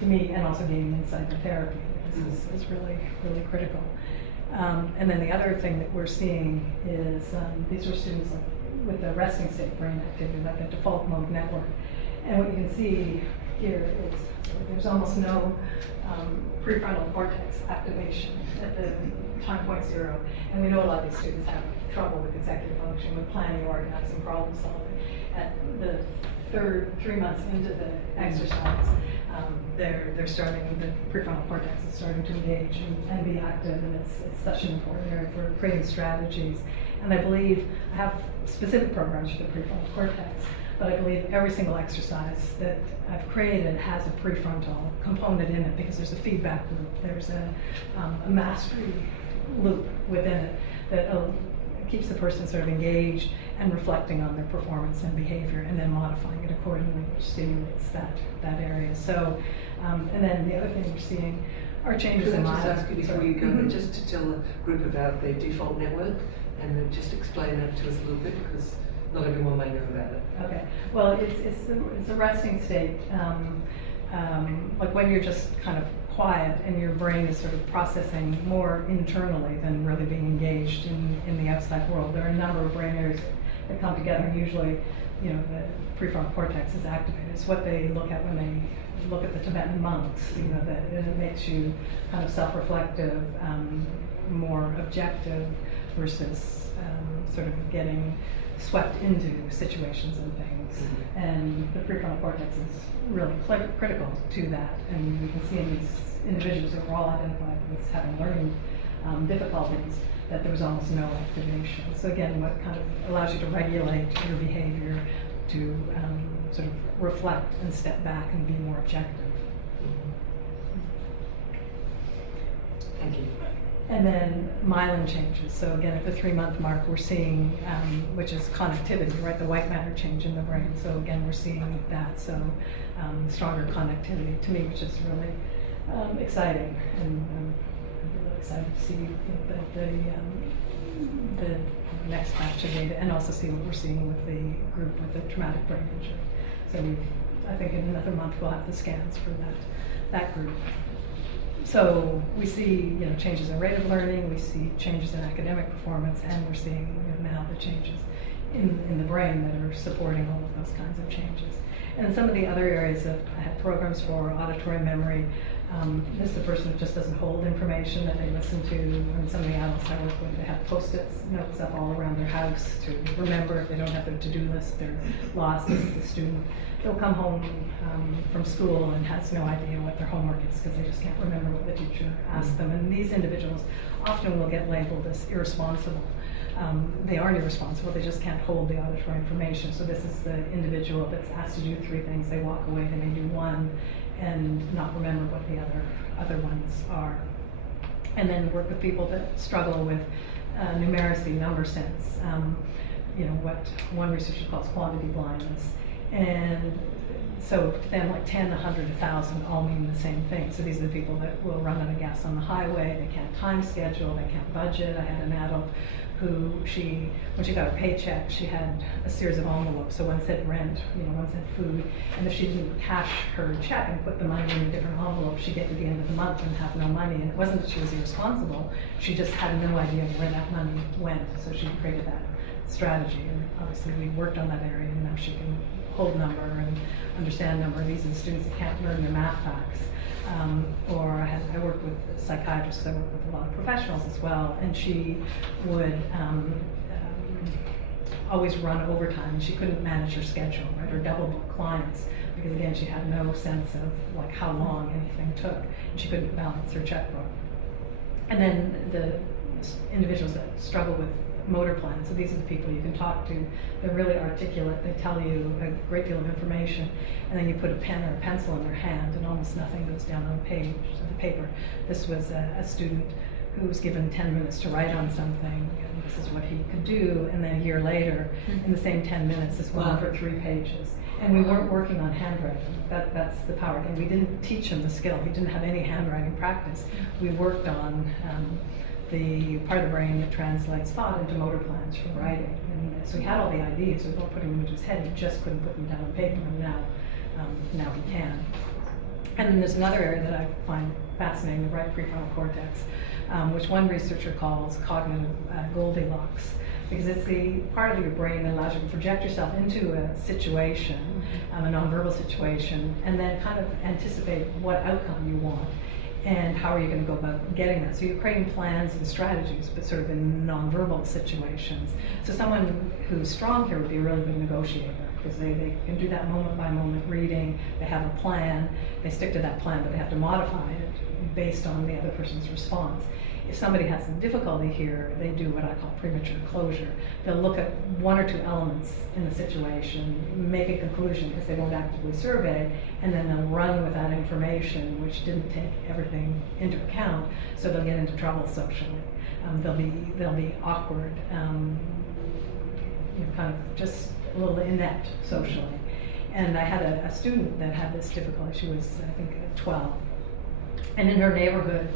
to me, and also gaining insight in therapy, this is really, really critical. And then the other thing that we're seeing is these are students with the resting state brain activity, like a default mode network. And what you can see here is there's almost no prefrontal cortex activation at the time point 0. And we know a lot of these students have trouble with executive function, with planning, organizing, problem solving. At the 3 months into the exercise, they're starting, the prefrontal cortex is starting to engage and be active, and it's such an important area for creating strategies. And I believe I have specific programs for the prefrontal cortex, but I believe every single exercise that I've created has a prefrontal component in it, because there's a feedback loop, there's a mastery loop within it that keeps the person sort of engaged and reflecting on their performance and behavior, and then modifying it accordingly, which stimulates that area. So, and then the other thing we're seeing are changes in mind. Could I just ask you before you go, just to tell the group about the default network, and then just explain that to us a little bit, because not everyone may know about it. Okay. Well, it's a resting state, like when you're just kind of quiet and your brain is sort of processing more internally than really being engaged in the outside world. There are a number of brain areas that come together, and usually, the prefrontal cortex is activated. It's what they look at when they look at the Tibetan monks, that it makes you kind of self-reflective, more objective, versus sort of getting swept into situations and things. And the prefrontal cortex is really critical to that. And we can see in these individuals that were all identified as having learning difficulties that there was almost no activation. So again, what kind of allows you to regulate your behavior, to sort of reflect and step back and be more objective. Thank you. And then myelin changes. So again, at the 3-month mark, we're seeing, which is connectivity, right? The white matter change in the brain. So again, we're seeing that. So stronger connectivity to me, which is really exciting, and I'm really excited to see the next batch of data, and also see what we're seeing with the group with the traumatic brain injury. So I think in another month we'll have the scans for that group. So we see, changes in rate of learning, we see changes in academic performance, and we're seeing now the changes in the brain that are supporting all of those kinds of changes. And in some of the other areas that I have programs for auditory memory, this is the person who just doesn't hold information that they listen to. And some of the adults I work with, they have post-its notes up all around their house to remember if they don't have their to-do list, they're lost. This is the student. They'll come home from school and has no idea what their homework is because they just can't remember what the teacher asked them. And these individuals often will get labeled as irresponsible. They aren't irresponsible, they just can't hold the auditory information. So this is the individual that's asked to do 3 things, they walk away, they may do 1 and not remember what the other ones are. And then work with people that struggle with numeracy, number sense, what one researcher calls quantity blindness. And so to them, like 10, 100, 1,000 all mean the same thing. So these are the people that will run out of gas on the highway, they can't time schedule, they can't budget. I had an adult who when she got her paycheck, she had a series of envelopes. So one said rent, one said food. And if she didn't cash her check and put the money in a different envelope, she'd get to the end of the month and have no money. And it wasn't that she was irresponsible, she just had no idea where that money went. So she created that strategy. And obviously we worked on that area, and now she can hold number and understand number. These are the students that can't learn their math facts. Or I work with psychiatrists, I work with a lot of professionals as well, and she would always run overtime. She couldn't manage her schedule, right, or double book clients, because again, she had no sense of like how long anything took, and she couldn't balance her checkbook. And then the individuals that struggle with motor plans, so these are the people you can talk to. They're really articulate, they tell you a great deal of information, and then you put a pen or a pencil in their hand and almost nothing goes down on the page of the paper. This was a student who was given 10 minutes to write on something, and this is what he could do, and then a year later, in the same 10 minutes, this went on for 3 pages. And we weren't working on handwriting. That's the power. And we didn't teach him the skill. He didn't have any handwriting practice. We worked on the part of the brain that translates thought into motor plans for writing. And so he had all the ideas, we were putting them into his head, he just couldn't put them down on paper, and now he can. And then there's another area that I find fascinating, the right prefrontal cortex, which one researcher calls cognitive Goldilocks, because it's the part of your brain that allows you to project yourself into a situation, a nonverbal situation, and then kind of anticipate what outcome you want. And how are you going to go about getting that? So you're creating plans and strategies, but sort of in nonverbal situations. So someone who's strong here would be a really good negotiator, because they can do that moment by moment reading, they have a plan, they stick to that plan, but they have to modify it based on the other person's response. If somebody has some difficulty here, they do what I call premature closure. They'll look at 1 or 2 elements in the situation, make a conclusion because they won't actively survey, and then they'll run with that information, which didn't take everything into account, so they'll get into trouble socially. They'll be awkward, kind of just a little inept socially. And I had a student that had this difficulty. She was, I think, 12, and in her neighborhood,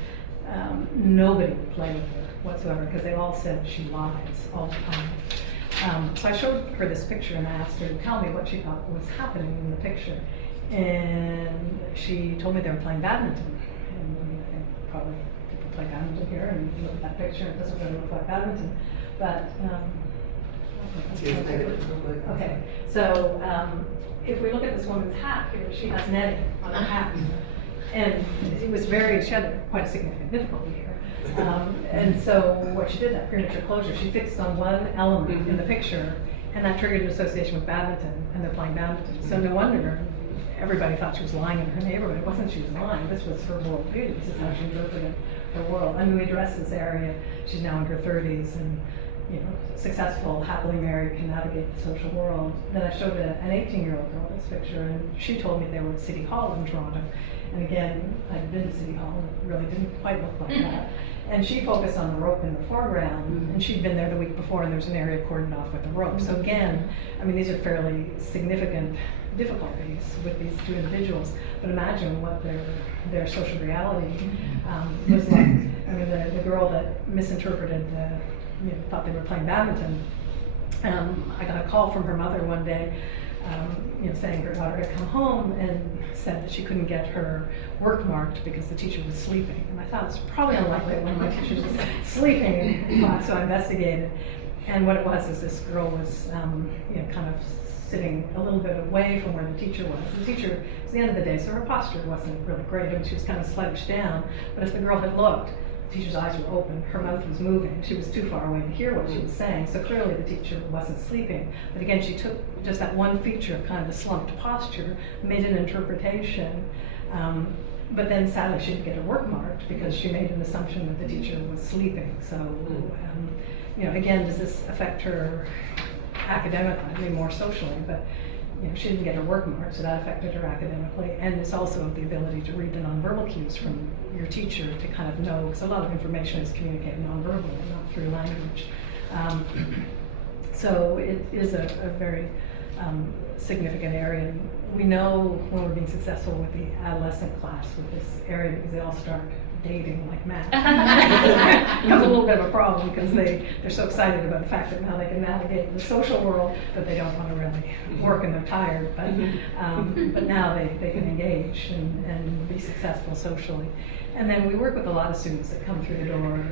nobody would play with her whatsoever because they all said she lies all the time. So I showed her this picture and I asked her to tell me what she thought was happening in the picture. And she told me they were playing badminton. And I think probably people play badminton here, and you look at that picture, it doesn't really look like badminton. But, okay, so if we look at this woman's hat here, she has netting on her hat. And it was she had quite a significant difficulty here. And so what she did, that premature closure, she fixed on one element in the picture, and that triggered an association with badminton, and they're playing badminton. So no wonder everybody thought she was lying in her neighborhood. It wasn't she was lying, this was her worldview. This is how she interpreted her world. I mean, we addressed this area. She's now in her 30s, and successful, happily married, can navigate the social world. Then I showed an 18-year-old girl this picture, and she told me they were at City Hall in Toronto. And again, I'd been to City Hall, and it really didn't quite look like that. And she focused on the rope in the foreground, and she'd been there the week before, and there was an area cordoned off with the rope. So again, I mean, these are fairly significant difficulties with these 2 individuals, but imagine what their social reality was like. I mean, the girl that misinterpreted thought they were playing badminton. I got a call from her mother one day saying her daughter had come home and said that she couldn't get her work marked because the teacher was sleeping. And I thought it's probably unlikely that one of my teachers was sleeping in class, so I investigated. And what it was is this girl was, kind of sitting a little bit away from where the teacher was. The teacher, it was the end of the day, so her posture wasn't really great. I mean, she was kind of slouched down, but if the girl had looked, the teacher's eyes were open, her mouth was moving, she was too far away to hear what she was saying, so clearly the teacher wasn't sleeping. But again, she took just that one feature of kind of the slumped posture, made an interpretation, but then sadly she didn't get her work marked because she made an assumption that the teacher was sleeping. So, again, does this affect her academically, I mean more socially, but she didn't get her work marked, so that affected her academically. And it's also the ability to read the nonverbal cues from your teacher to kind of know, because a lot of information is communicated nonverbally, not through language. So it is a very significant area. We know when we're being successful with the adolescent class with this area because they all start dating like mad. It becomes a little bit of a problem because they're so excited about the fact that now they can navigate the social world, but they don't want to really work and they're tired. But now they can engage and be successful socially. And then we work with a lot of students that come through the door,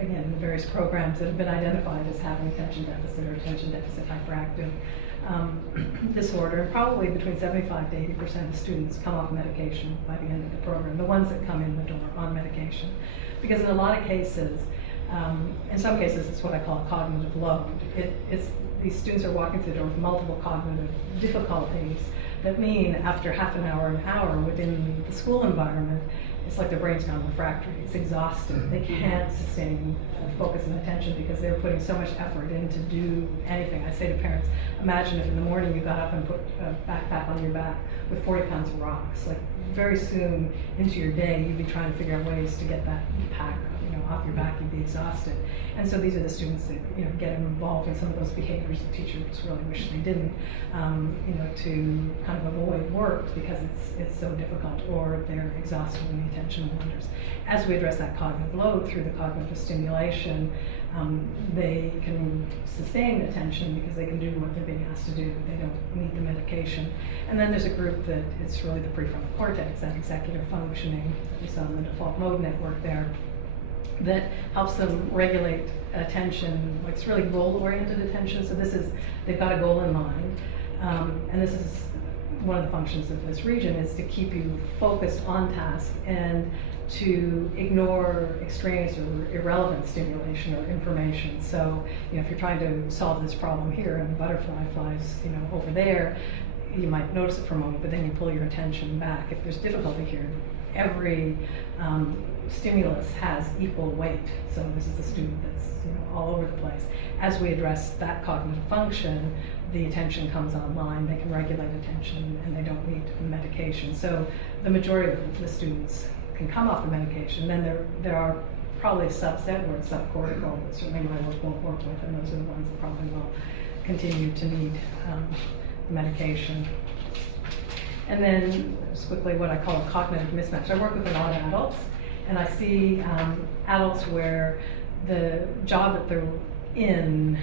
again, in various programs that have been identified as having attention deficit or attention deficit hyperactive disorder. Probably between 75 to 80% of students come off medication by the end of the program, the ones that come in the door on medication. Because in a lot of cases, in some cases it's what I call a cognitive load. These students are walking through the door with multiple cognitive difficulties that mean after half an hour within the school environment, it's like their brain's gone refractory. It's exhausted. They can't sustain focus and attention because they're putting so much effort in to do anything. I say to parents, imagine if in the morning you got up and put a backpack on your back with 40 pounds of rocks. Like very soon into your day, you'd be trying to figure out ways to get that pack off your back. You'd be exhausted. And so these are the students that get involved in some of those behaviors that teachers really wish they didn't, to kind of avoid work because it's so difficult, or they're exhausted when the attention wanders. As we address that cognitive load through the cognitive stimulation, they can sustain attention because they can do what they're being asked to do. They don't need the medication. And then there's a group that it's really the prefrontal cortex, that executive functioning that we saw in the default mode network there, that helps them regulate attention. Like it's really goal-oriented attention. So they've got a goal in mind, and this is one of the functions of this region, is to keep you focused on task and to ignore extraneous or irrelevant stimulation or information. So if you're trying to solve this problem here and the butterfly flies over there, you might notice it for a moment, but then you pull your attention back. If there's difficulty here, every stimulus has equal weight. So this is a student that's all over the place. As we address that cognitive function, the attention comes online, they can regulate attention, and they don't need medication. So the majority of the students can come off the medication. Then there are probably a subset where it's subcortical, but certainly my work won't work with, and those are the ones that probably will continue to need medication. And then just quickly what I call a cognitive mismatch. I work with a lot of adults, and I see adults where the job that they're in,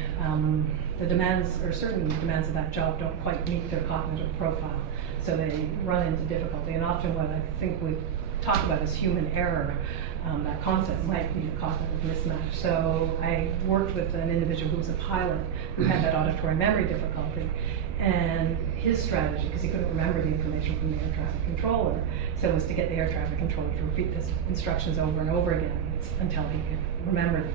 the demands or certain demands of that job don't quite meet their cognitive profile. So they run into difficulty. And often what I think we talk about is human error. That concept might be a cognitive mismatch. So I worked with an individual who was a pilot who had that auditory memory difficulty. And his strategy, because he couldn't remember the information from the air traffic controller, so was to get the air traffic controller to repeat his instructions over and over again until he could remember them.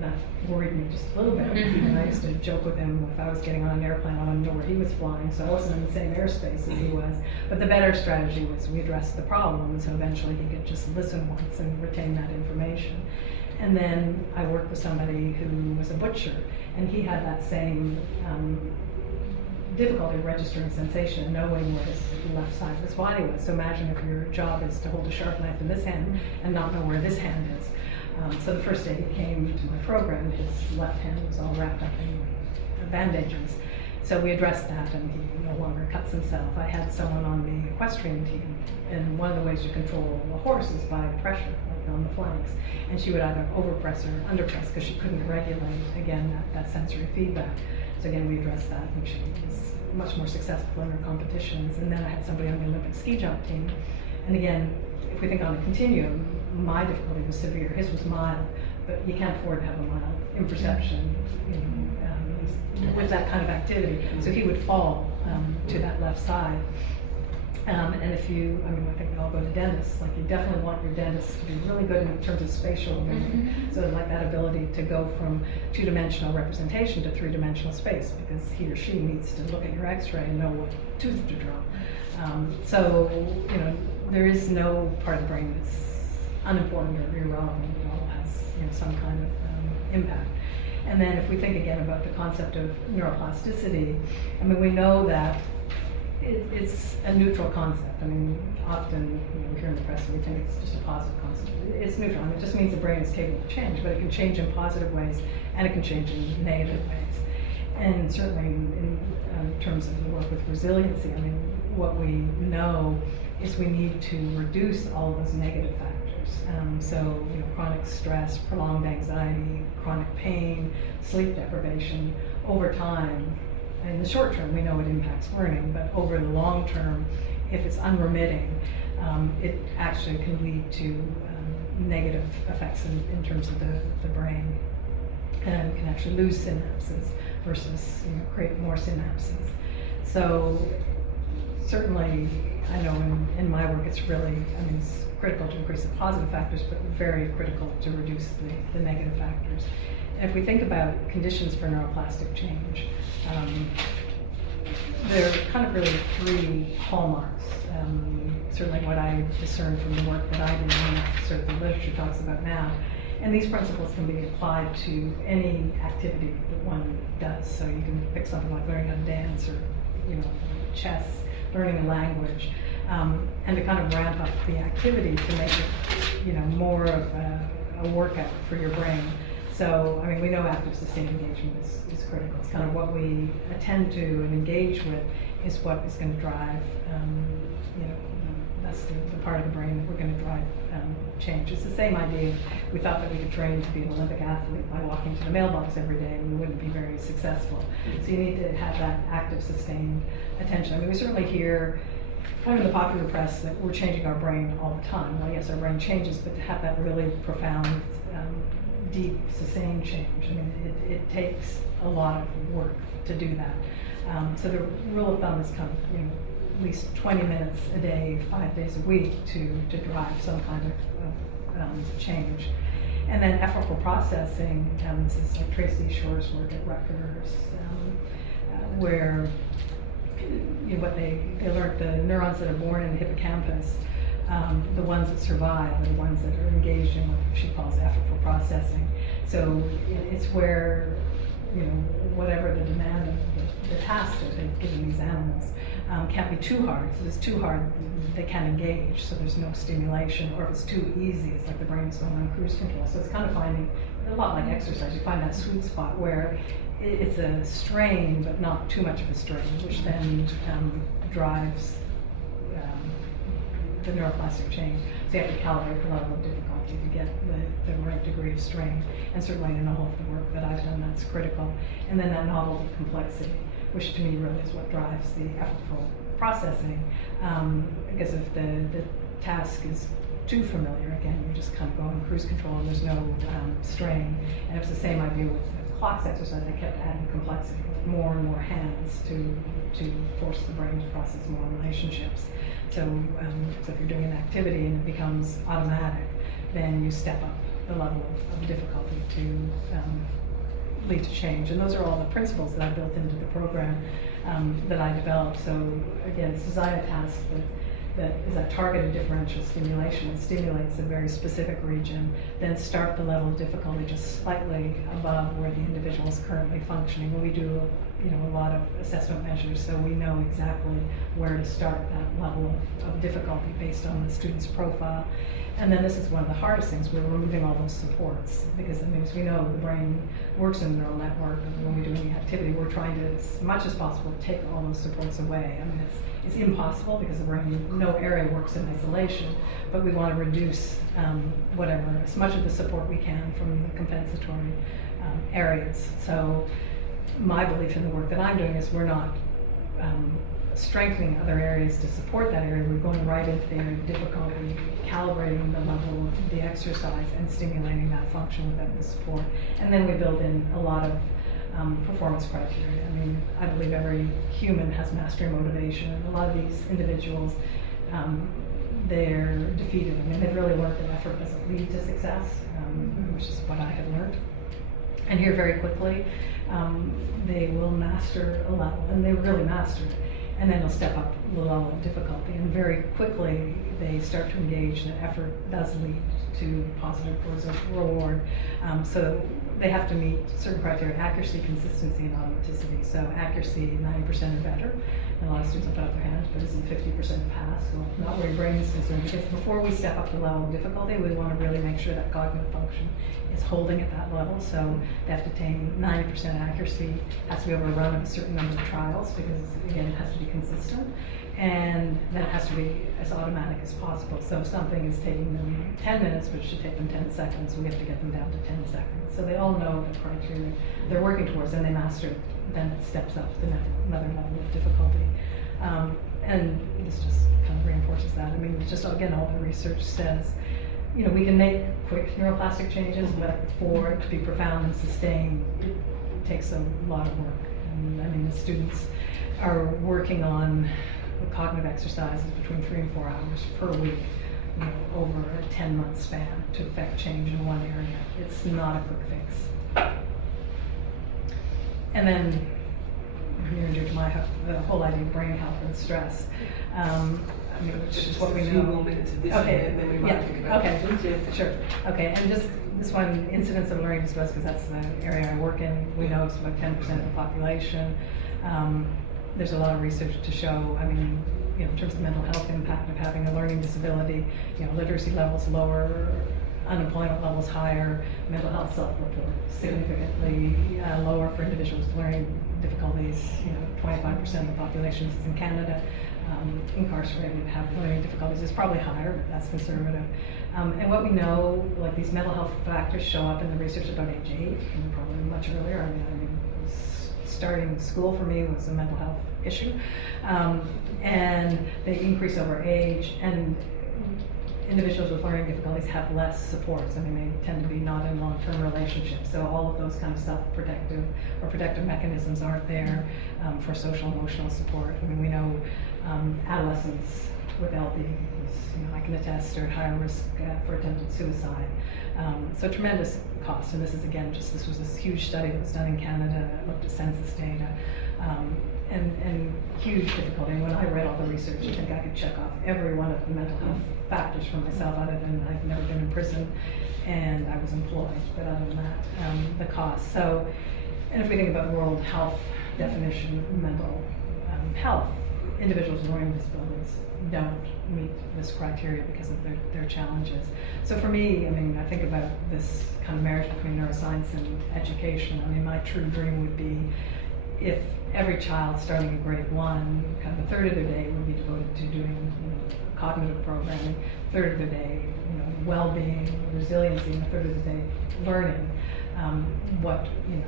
That worried me just a little bit. And I used to joke with him if I was getting on an airplane, I wanted to know where he was flying, so I wasn't in the same airspace as he was. But the better strategy was we addressed the problem, and so eventually he could just listen once and retain that information. And then I worked with somebody who was a butcher, and he had that same difficulty registering sensation and knowing where his left side of his body was. So imagine if your job is to hold a sharp knife in this hand and not know where this hand is. So the first day he came to my program, his left hand was all wrapped up in bandages. So we addressed that, and he no longer cuts himself. I had someone on the equestrian team, and one of the ways you control a horse is by pressure, like on the flanks. And she would either overpress or underpress because she couldn't regulate, again, that sensory feedback. So again, we addressed that, and she was much more successful in their competitions. And then I had somebody on the Olympic ski jump team. And again, if we think on a continuum, my difficulty was severe, his was mild, but you can't afford to have a mild imperception, you know, with that kind of activity. So he would fall to that left side. And if you, I mean, I think we all go to dentists, like you definitely want your dentist to be really good in terms of spatial, so like that ability to go from two-dimensional representation to three-dimensional space, because he or she needs to look at your x-ray and know what tooth to draw. So, you know, there is no part of the brain that's unimportant or irrelevant. It all has, you know, some kind of impact. And then if we think again about the concept of neuroplasticity, I mean, we know that it's a neutral concept. I mean, often, you know, here in the press we think it's just a positive concept. It's neutral. I mean, it just means the brain is capable of change, but it can change in positive ways and it can change in negative ways. And certainly in terms of the work with resiliency, I mean, what we know is we need to reduce all of those negative factors. So, you know, chronic stress, prolonged anxiety, chronic pain, sleep deprivation, over time. In the short term, we know it impacts learning, but over the long term, if it's unremitting, it actually can lead to negative effects in terms of the brain, and can actually lose synapses versus, you know, create more synapses. So certainly, I know in my work, it's really, I mean, it's critical to increase the positive factors, but very critical to reduce the negative factors. And if we think about conditions for neuroplastic change, there are kind of really three hallmarks. Certainly what I discerned from the work that I did and sort of the literature talks about now. And these principles can be applied to any activity that one does. So you can pick something like learning how to dance, or, you know, chess, learning a language, and to kind of ramp up the activity to make it, you know, more of a workout for your brain. So, I mean, we know active sustained engagement is critical. It's kind of what we attend to and engage with is what is going to drive, you know, that's the part of the brain that we're going to drive change. It's the same idea. We thought that we could train to be an Olympic athlete by walking to the mailbox every day, and we wouldn't be very successful. So you need to have that active sustained attention. I mean, we certainly hear kind of in the popular press that we're changing our brain all the time. Well, yes, our brain changes, but to have that really profound, deep, sustained change, I mean, it takes a lot of work to do that. So the rule of thumb is kind of, you know, at least 20 minutes a day, 5 days a week to drive some kind of change. And then effortful processing, this is like Tracy Shore's work at Rutgers, where, you know, what they learned, the neurons that are born in the hippocampus, the ones that survive are the ones that are engaged in what she calls effortful processing. So it's where, you know, whatever the demand of the task that they've given these animals can't be too hard. So if it's too hard, they can't engage, so there's no stimulation. Or if it's too easy, it's like the brain's going on cruise control. So it's kind of finding, a lot like exercise, you find that sweet spot where it's a strain, but not too much of a strain, which then drives the neuroplastic change. So you have to calibrate the level of difficulty to get the right degree of strain. And certainly in all of the work that I've done, that's critical. And then that novelty complexity, which to me really is what drives the effortful processing. Because if the task is too familiar, again, you're just kind of going cruise control and there's no strain. And it's the same idea with clocks exercise. I kept adding complexity, more and more hands to force the brain to process more relationships. So if you're doing an activity and it becomes automatic, then you step up the level of difficulty to lead to change. And those are all the principles that I built into the program that I developed. So again, it's design a task that is that targeted differential stimulation and stimulates a very specific region, then start the level of difficulty just slightly above where the individual is currently functioning. When we do, you know, a lot of assessment measures, so we know exactly where to start that level of difficulty based on the student's profile. And then this is one of the hardest things, we're removing all those supports, because it means we know the brain works in the neural network, and when we do any activity, we're trying to, as much as possible, take all those supports away. I mean, it's impossible because the brain, no area works in isolation, but we want to reduce whatever, as much of the support we can from the compensatory areas. So my belief in the work that I'm doing is we're not strengthening other areas to support that area. We're going right into the area of difficulty, calibrating the level of the exercise and stimulating that function without the support. And then we build in a lot of performance criteria. I mean, I believe every human has mastery motivation. A lot of these individuals, they're defeated. I mean, they've really learned that effort doesn't lead to success, which is what I had learned. And here very quickly, they will master a level, and they really master it. And then they'll step up the level of difficulty, and very quickly they start to engage that effort does lead to positive reward. So they have to meet certain criteria: accuracy, consistency, and automaticity. So accuracy, 90% or better. And a lot of students will put up their hands, but isn't 50% pass? Well, not where your brain is concerned, because before we step up the level of difficulty, we want to really make sure that cognitive function is holding at that level. So they have to attain 90% accuracy, has to be able to run a certain number of trials, because again, it has to be consistent. And then it has to be as automatic as possible. So if something is taking them 10 minutes, but it should take them 10 seconds, we have to get them down to 10 seconds. So they all know the criteria they're working towards, and they master it. Then it steps up to another level of difficulty. And this just kind of reinforces that. I mean, just again, all the research says, you know, we can make quick neuroplastic changes, but for it to be profound and sustained, it takes a lot of work. And I mean, the students are working on cognitive exercises between 3 and 4 hours per week, you know, over a 10-month span to affect change in one area. It's not a quick fix. And then, near and dear to my heart, the whole idea of brain health and stress. I mean, which is what we know. A few more minutes of this, and then we might think about it. Sure. Okay, and just this one, incidence of learning disabilities, because that's the area I work in. We know it's about 10% of the population. There's a lot of research to show, I mean, you know, in terms of mental health impact of having a learning disability, you know, literacy levels lower, unemployment levels higher, mental health self-report significantly lower for individuals with learning difficulties. You know, 25% of the population is in Canada incarcerated have learning difficulties. It's probably higher, but that's conservative. And what we know, like these mental health factors show up in the research about age 8, and probably much earlier. I mean, starting school for me was a mental health issue, and they increase over age, and individuals with learning difficulties have less supports. I mean, they tend to be not in long-term relationships, so all of those kind of self-protective or protective mechanisms aren't there for social emotional support. I mean, we know adolescents with LD, you know, I can attest, are at higher risk for attempted suicide. So tremendous cost, and this is again this was this huge study that was done in Canada that looked at census data, and huge difficulty. And when I read all the research, I think I could check off every one of the mental health factors for myself, other than I've never been in prison and I was employed, but other than that, the cost. So, and if we think about World Health definition of mental health, individuals with learning disabilities don't meet this criteria because of their challenges. So for me, I mean, I think about this kind of marriage between neuroscience and education. I mean, my true dream would be if every child starting in grade 1, kind of a third of their day would be devoted to doing, you know, cognitive programming, a third of the day, you know, well-being, resiliency, and a third of the day learning. What, you know,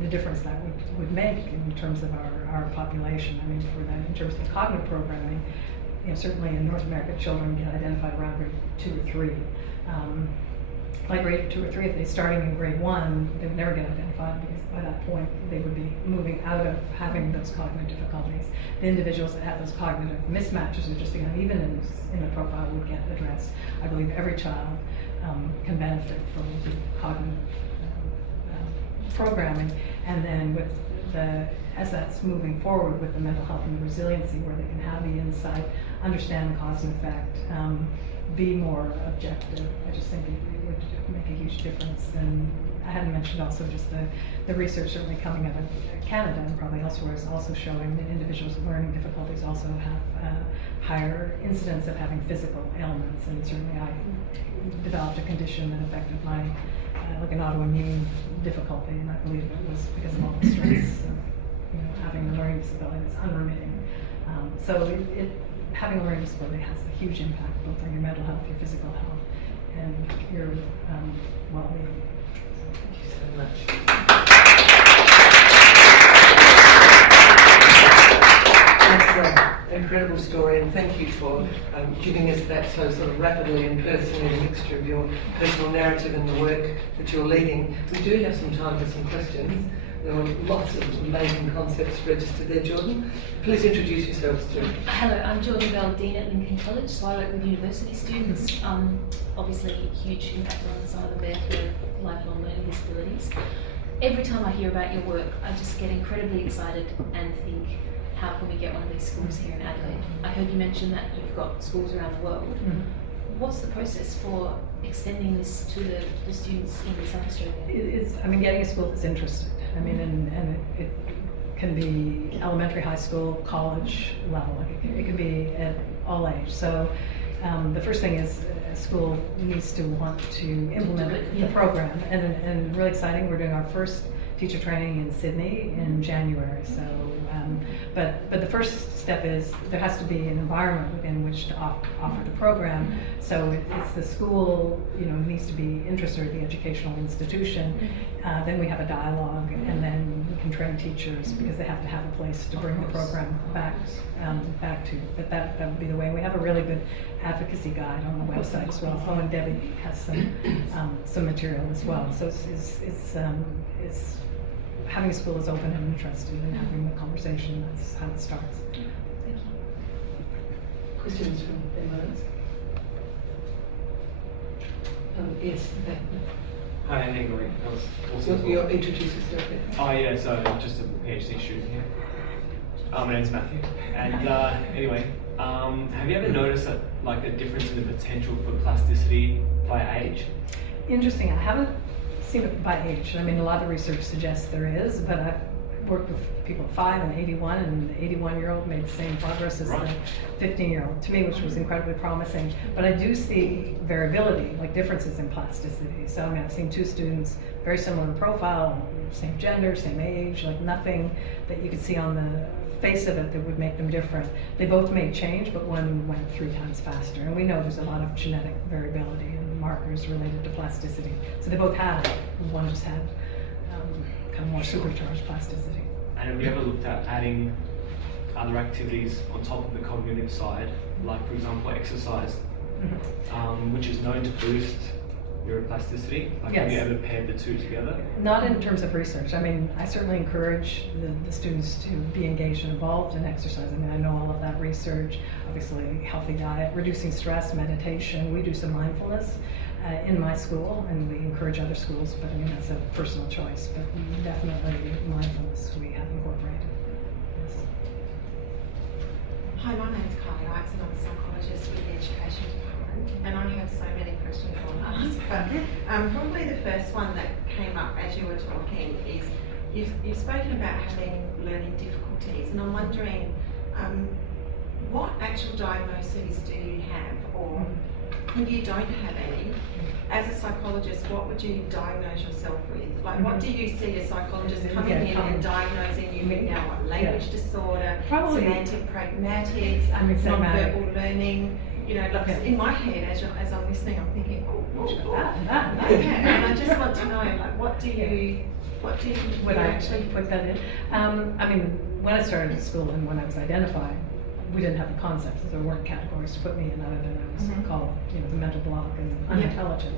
the difference that would make in terms of our population. I mean, for that, in terms of the cognitive programming, you know, certainly in North America, children get identified around grade 2 or 3. By grade 2 or 3, if they're starting in grade 1, they would never get identified, because by that point they would be moving out of having those cognitive difficulties. The individuals that have those cognitive mismatches, or just the unevenness in the profile, would get addressed. I believe every child can benefit from the cognitive programming, and then with as that's moving forward with the mental health and the resiliency, where they can have the insight, understand the cause and effect, be more objective. I just think it would make a huge difference. And I hadn't mentioned also just the research certainly coming out of Canada and probably elsewhere is also showing that individuals with learning difficulties also have higher incidence of having physical ailments. And certainly I developed a condition that affected my like an autoimmune difficulty, and I believe it was because of all the stress of, you know, having a learning disability that's unremitting. So having a learning disability has a huge impact both on your mental health, your physical health, and your well-being. Thank you so much. incredible story, and thank you for giving us that so sort of rapidly and personally, a mixture of your personal narrative and the work that you're leading. We do have some time for some questions. There were lots of amazing concepts registered there, Jordan. Please introduce yourselves too. Hello, I'm Jordan Bell, Dean at Lincoln College, so I work with university students. Obviously, huge impact on some of them there for lifelong learning disabilities. Every time I hear about your work, I just get incredibly excited and think, how can we get one of these schools here in Adelaide? I heard you mention that you've got schools around the world. What's the process for extending this to the students in South Australia? Getting a school that's interested. And it can be elementary, high school, college level. It can be at all age. So the first thing is a school needs to want to implement the program. And really exciting, we're doing our first teacher training in Sydney in January. So, but the first step is there has to be an environment within which to offer the program. So it's the school, needs to be interested in the educational institution. Then we have a dialogue, and then we can train teachers because they have to have a place to bring the program back to. But that would be the way. We have a really good advocacy guide on the website as well. Oh, and Debbie has some material as well. So it's having a school that's open and interested in having the conversation. That's how it starts. Thank you. Questions from anyone else? Yes. Hi, I'm Ingrid. I was also. You'll introduce yourself there. Oh yeah, so just a PhD student here. My name's Matthew. And anyway, have you ever noticed a difference in the potential for plasticity by age? Interesting. I haven't seen it by age. A lot of research suggests there is, but I've worked with people at 5 and 81, and the 81-year-old made the same progress as the 15-year-old, to me, which was incredibly promising. But I do see variability, like differences in plasticity. So I've seen 2 students, very similar profile, same gender, same age, like nothing that you could see on the face of it that would make them different. They both made change, but one went 3 times faster. And we know there's a lot of genetic variability and markers related to plasticity. So they both had it. One just had kind of more supercharged plasticity. And have you ever looked at adding other activities on top of the cognitive side, like for example exercise, which is known to boost neuroplasticity? Have you ever paired the 2 together? Not in terms of research. I certainly encourage the students to be engaged and involved in exercise. I know all of that research, obviously healthy diet, reducing stress, meditation. We do some mindfulness in my school, and we encourage other schools, but that's a personal choice. But definitely mindfulness we have incorporated. Yes. Hi, my name's Carly Wrights, and I'm a psychologist with the Education Department, and I have so many questions I want to ask, but probably the first one that came up as you were talking is you've spoken about having learning difficulties, and I'm wondering what actual diagnoses do you have, or if you don't have any, as a psychologist, what would you diagnose yourself with? What do you see as psychologists coming in and diagnosing you with now? What, language disorder, semantic pragmatics, non-verbal learning? In my head, as I'm listening, I'm thinking, and I just want to know, what do you Would I actually put that in? When I started at school and when I was identified, we didn't have the concepts, so there weren't categories to put me in other than I was called, the mental block and unintelligent.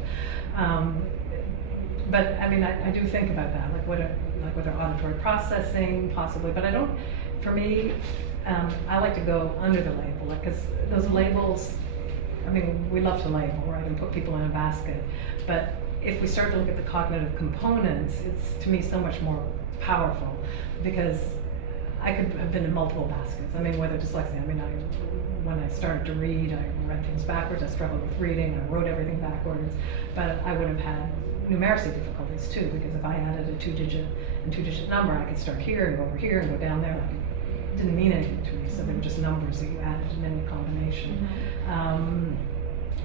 But I do think about that, whether auditory processing possibly, but I don't. For me, I like to go under the label, because those labels. We love to label, right, and put people in a basket. But if we start to look at the cognitive components, it's to me so much more powerful, because I could have been in multiple baskets. Whether dyslexia, when I started to read, I read things backwards, I struggled with reading, I wrote everything backwards, but I would have had numeracy difficulties too, because if I added a 2-digit number, I could start here and go over here and go down there. It didn't mean anything to me, so they were just numbers that you added in any combination.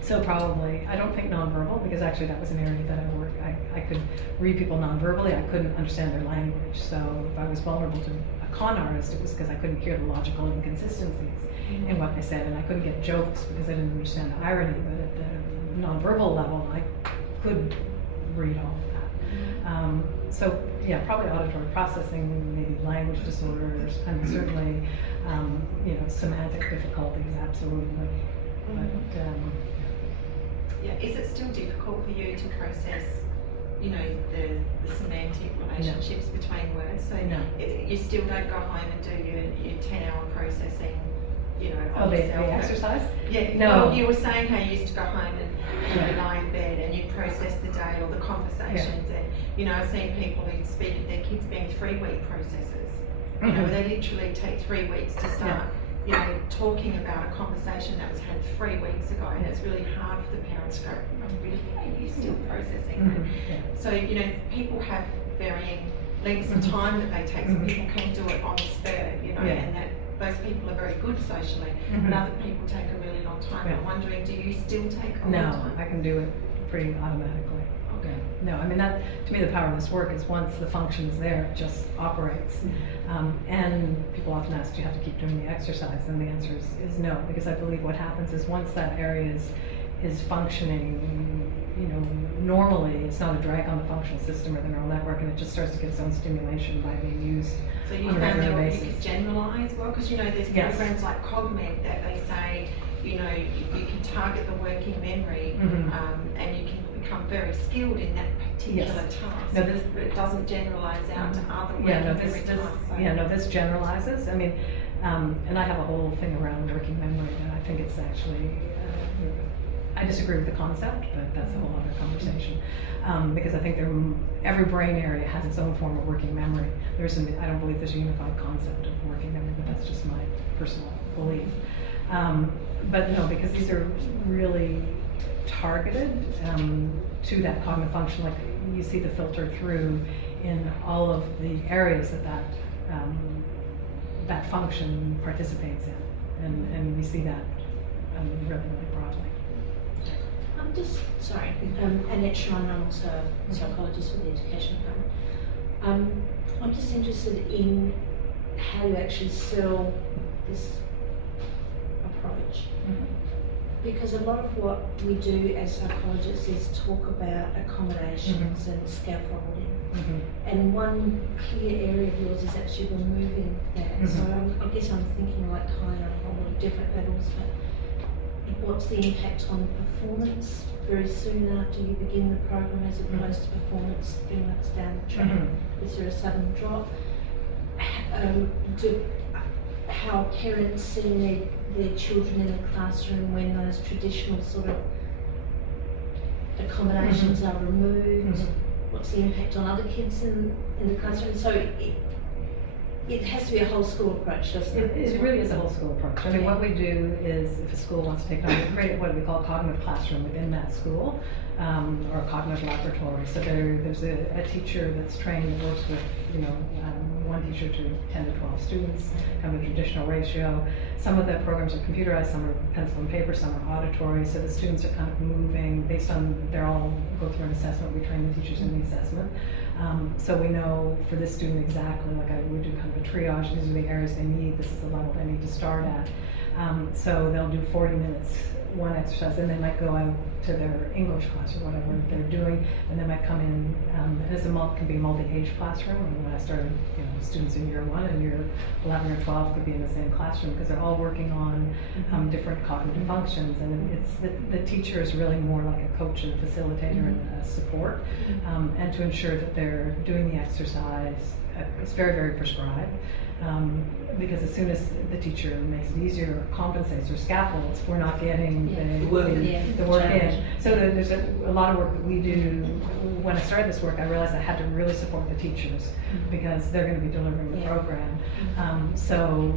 So probably, I don't think nonverbal, because actually that was an area that I worked. I could read people nonverbally, I couldn't understand their language. So if I was vulnerable to a con artist, it was because I couldn't hear the logical inconsistencies in what they said, and I couldn't get jokes because I didn't understand the irony. But at the nonverbal level, I could read all of that. So yeah, probably auditory processing, maybe language disorders, and certainly semantic difficulties, absolutely. But, yeah, is it still difficult for you to process, you know, the semantic relationships between words? So No. you still don't go home and do your 10-hour processing, you know, Oh, on the yourself? exercise? Yeah, No. well, you were saying how you used to go home and you'd lie in bed and you'd process the day or the conversations, and, you know, I've seen people who speak of their kids being 3-week processes. You know, they literally take 3 weeks to start, you know, talking about a conversation that was had 3 weeks ago, and it's really hard for the parents to go, oh, really, are you still processing that? So, you know, people have varying lengths of time that they take. Some people can do it on the spur, you know, and that those people are very good socially, but other people take a really long time. I'm wondering, do you still take a long time? No, I can do it pretty automatically. Okay. No, I mean, that, to me, the power of this work is once the function is there, it just operates. And people often ask, do you have to keep doing the exercise? And the answer is no, because I believe what happens is once that area is functioning, you know, normally, it's not a drag on the functional system or the neural network, and it just starts to get its own stimulation by being used so you on a found regular that you basis. could generalise well, because you know there's programs like CogMed that they say, you know, you can target the working memory, and you can become very skilled in that particular task. No, but it doesn't generalise out to other working memory tasks. So. Yeah, no, this generalizes. I mean, and I have a whole thing around working memory, and I think it's actually. I disagree with the concept, but that's a whole other conversation. Because I think every brain area has its own form of working memory. I don't believe there's a unified concept of working memory, but that's just my personal belief. But no, because these are really targeted to that cognitive function. Like you see the filter through in all of the areas that function participates in, and we see that really broadly. I'm just, sorry, Annette Schreiner, I'm also a psychologist with the education department. I'm just interested in how you actually sell this approach. Because a lot of what we do as psychologists is talk about accommodations and scaffolding. And one clear area of yours is actually removing that. So I guess I'm thinking like tying up a lot of different levels, but what's the impact on performance very soon after you begin the program as opposed to performance 3 months down the track? Is there a sudden drop? How parents see their children in the classroom when those traditional sort of accommodations are removed? What's the impact on other kids in the classroom? So it has to be a whole school approach, doesn't it? It really is a whole school approach. I mean, what we do is, if a school wants to take it on, we create what we call a cognitive classroom within that school, or a cognitive laboratory. So there's a teacher that's trained that works with, you know, one teacher to 10 to 12 students, kind of a traditional ratio. Some of the programs are computerized, some are pencil and paper, some are auditory. So the students are kind of moving based on, they're all go through an assessment. We train the teachers in the assessment. So we know for this student exactly, like we do kind of a triage, these are the areas they need, this is the level they need to start at. So they'll do 40 minutes, one exercise, and they might go out to their English class or whatever they're doing, and they might come in, can be a multi-age classroom. And when I started, you know, students in year 1 and year 11 or 12 could be in the same classroom because they're all working on different cognitive functions, and it's the teacher is really more like a coach and a facilitator and a support, and to ensure that they're doing the exercise. It's very, very prescribed, because as soon as the teacher makes it easier, or compensates or scaffolds, we're not getting the work in. So there's a lot of work that we do. When I started this work, I realized I had to really support the teachers because they're going to be delivering the program. So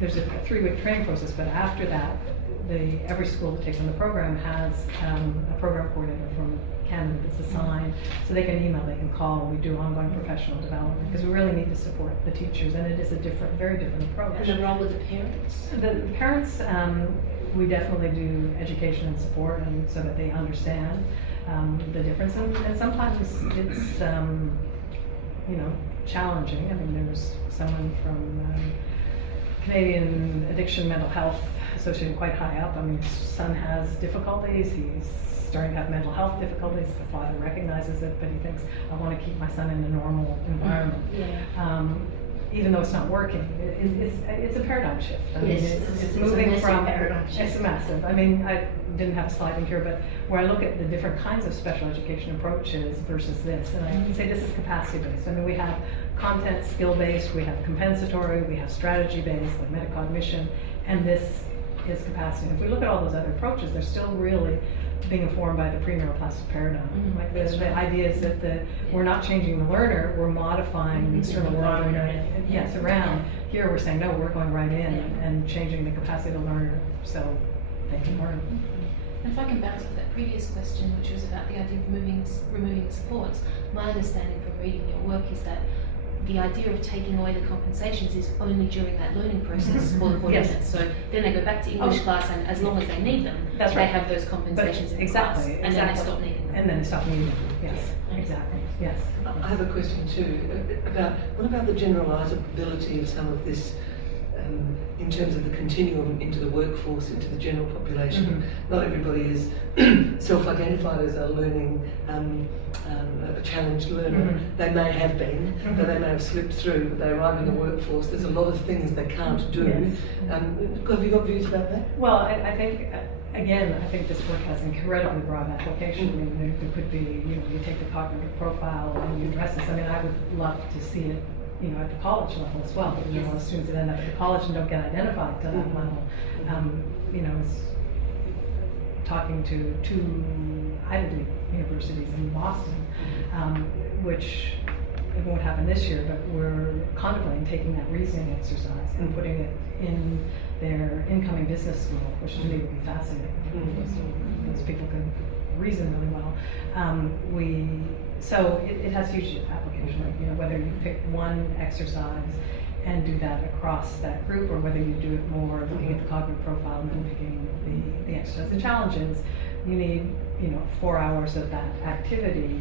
there's a 3-week training process, but after that, every school that takes on the program has a program coordinator from Canada that's assigned, so they can email, they can call. We do ongoing professional development because we really need to support the teachers, and it is a very different approach. And the role with the parents? The parents, we definitely do education and support, and so that they understand the difference. And sometimes it's you know, challenging. I mean, there was someone from Canadian Addiction Mental Health Association quite high up. I mean, his son has difficulties. He's starting to have mental health difficulties. The father recognizes it, but he thinks, I want to keep my son in a normal environment. even though it's not working. It's a paradigm shift. I mean, Yes, it's it's a moving massive from, paradigm shift. it's massive. I mean, I didn't have a slide in here, but where I look at the different kinds of special education approaches versus this, and I can say this is capacity-based. I mean, we have content, skill-based, we have compensatory, we have strategy-based, like metacognition, and this is capacity. If we look at all those other approaches, they're still really being informed by the pre-neuroplastic paradigm. Like the idea is that we're not changing the learner, we're modifying the external world around. Here we're saying, no, we're going right in and changing the capacity of the learner so they can learn. And if I can bounce off that previous question, which was about the idea of removing supports, my understanding from reading your work is that the idea of taking away the compensations is only during that learning process for the 40 minutes. So then they go back to English class, and as long as they need them, That's they right. have those compensations in class, and then they stop needing them. And then they stop needing them. Yes, exactly. Yes. I have a question too about what about the generalisability of some of this in terms of the continuum into the workforce, into the general population. Not everybody is self-identified as a learning, a challenged learner. They may have been, but they may have slipped through, but they arrive in the workforce. There's a lot of things they can't do. Have you got views about that? Well, I think, again, I think this work has incredibly broad application. I mean, there could be, you take the cognitive profile and you address this. I mean, I would love to see it, at the college level as well. But, a lot of students that end up at the college and don't get identified to that level. Is talking to two Ivy League universities in Boston, which it won't happen this year, but we're contemplating taking that reasoning exercise and putting it in their incoming business school, which to me would be fascinating. Those people can reason really well. So it has huge application. Like, whether you pick one exercise and do that across that group, or whether you do it more looking at the cognitive profile and then picking the exercise. The challenge is you need 4 hours of that activity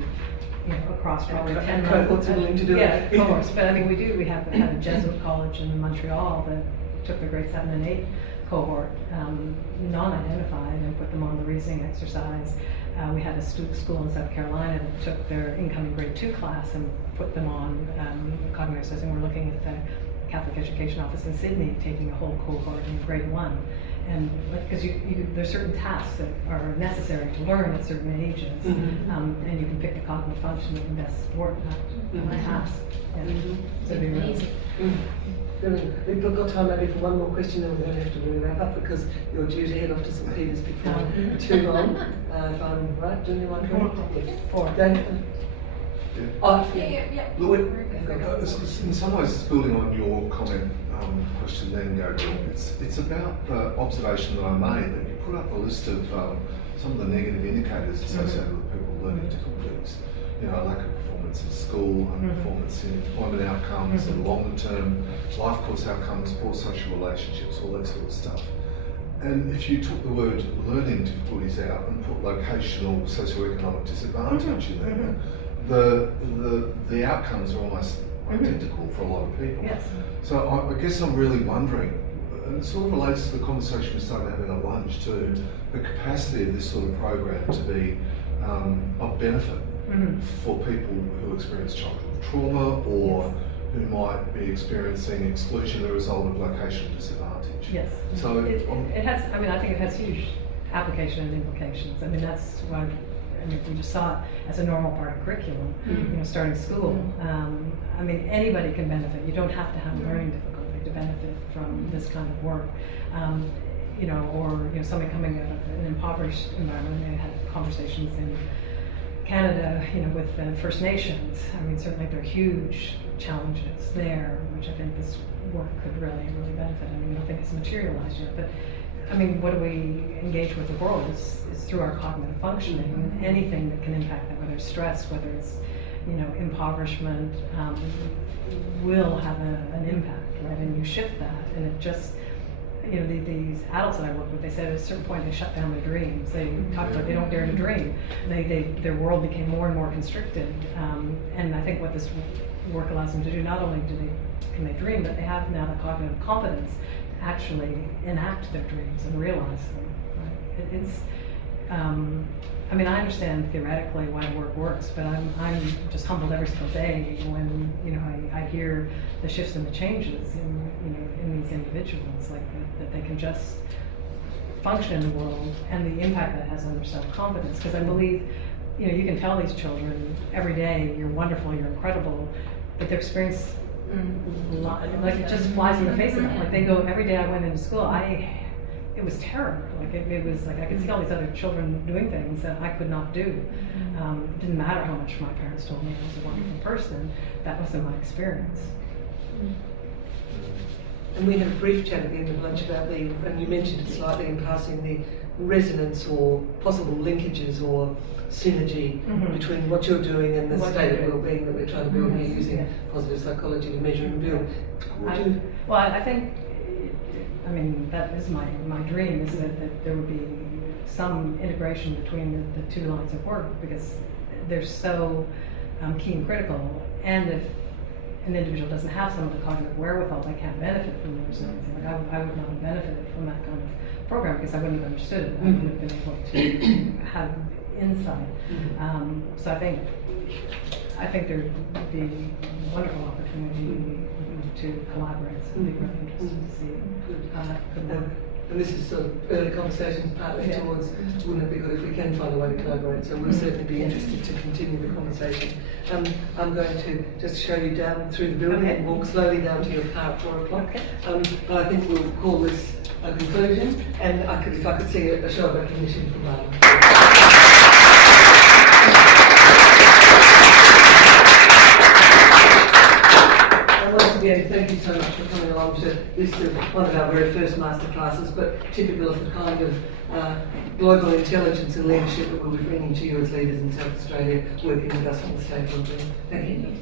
across probably 10 months. What's willing to do it? Yeah, of course. But I mean, we have a Jesuit college in Montreal that took the grade 7 and 8 cohort, non-identified, and put them on the reasoning exercise. We had a school in South Carolina that took their incoming grade 2 class and put them on cognitive exercise. And we're looking at the Catholic Education Office in Sydney taking a whole cohort in grade 1. And because there's certain tasks that are necessary to learn at certain ages, and you can pick the cognitive function that can best work that task. So be real. We've got time maybe for one more question, then we're going to have to really wrap up because you're due to head off to St. Peters before too long. If I'm right, do you want to Four. Look, in some ways, it's building on your comment, question then, Gabriel. It's about the observation that I made that you put up a list of some of the negative indicators associated with people learning difficulties. Lack of performance in school, underperformance in employment outcomes, and longer-term life course outcomes, poor social relationships, all that sort of stuff. And if you took the word learning difficulties out and put locational socioeconomic disadvantage in there, the outcomes are almost identical for a lot of people. Yes. So I guess I'm really wondering, and it sort of relates to the conversation we started having at lunch too, the capacity of this sort of program to be of benefit for people who experience childhood trauma or who might be experiencing exclusion as a result of locational disadvantage. Yes. So it has. I mean, I think it has huge application and implications. I mean, that's why. I mean, we just saw it as a normal part of curriculum. Starting school. I mean, anybody can benefit. You don't have to have learning difficulty to benefit from this kind of work. Or somebody coming out of an impoverished environment. I had conversations in Canada, with the First Nations. I mean, certainly there are huge challenges there, which I think this work could really benefit. I mean, I don't think it's materialized yet, but I mean, what do we engage with the world is through our cognitive functioning, and anything that can impact that, whether it's stress, whether it's, impoverishment, will have an impact, right? And you shift that, and it just, these adults that I work with, they said at a certain point they shut down their dreams. They talked about they don't dare to dream. Their world became more and more constricted. And I think what this work allows them to do, not only can they dream, but they have now the cognitive competence to actually enact their dreams and realize them. Right? I mean, I understand theoretically why work works, but I'm just humbled every single day when, you know, I hear the shifts and the changes in, you know, in these individuals, like that they can just function in the world, and the impact that has on their self-confidence. Because I believe, you know, you can tell these children every day, you're wonderful, you're incredible, but their experience, like, it just flies in the face of them. Like, they go, every day I went into school, it was terrible. Like, it was like I could see all these other children doing things that I could not do. It didn't matter how much my parents told me I was a wonderful person. That wasn't my experience. And we had a brief chat at the end of lunch about and you mentioned it slightly in passing, the resonance or possible linkages or synergy between what you're doing and the state of well-being that we're trying to build here using positive psychology to measure and build. Well, I think, I mean, that is my dream, is that there would be some integration between the two lines of work, because they're so key and critical. And if an individual doesn't have some of the cognitive wherewithal, they can't benefit from the resiliency. Like, I would not have benefited from that kind of program because I wouldn't have understood it. I wouldn't have been able to have insight. So I think there would be a wonderful opportunity to collaborate. So I'd be really interested to see how that could work. And this is sort of early conversations partly towards, wouldn't it be good if we can find a way to collaborate? So we'll certainly be interested to continue the conversation. I'm going to just show you down through the building and walk slowly down to your car at 4 o'clock. But I think we'll call this a conclusion. And if I could see a show of recognition from once again, thank you so much for coming along to this, one of our very first masterclasses, but typical of the kind of global intelligence and leadership that we'll be bringing to you as leaders in South Australia, working with us on the state. Thank you.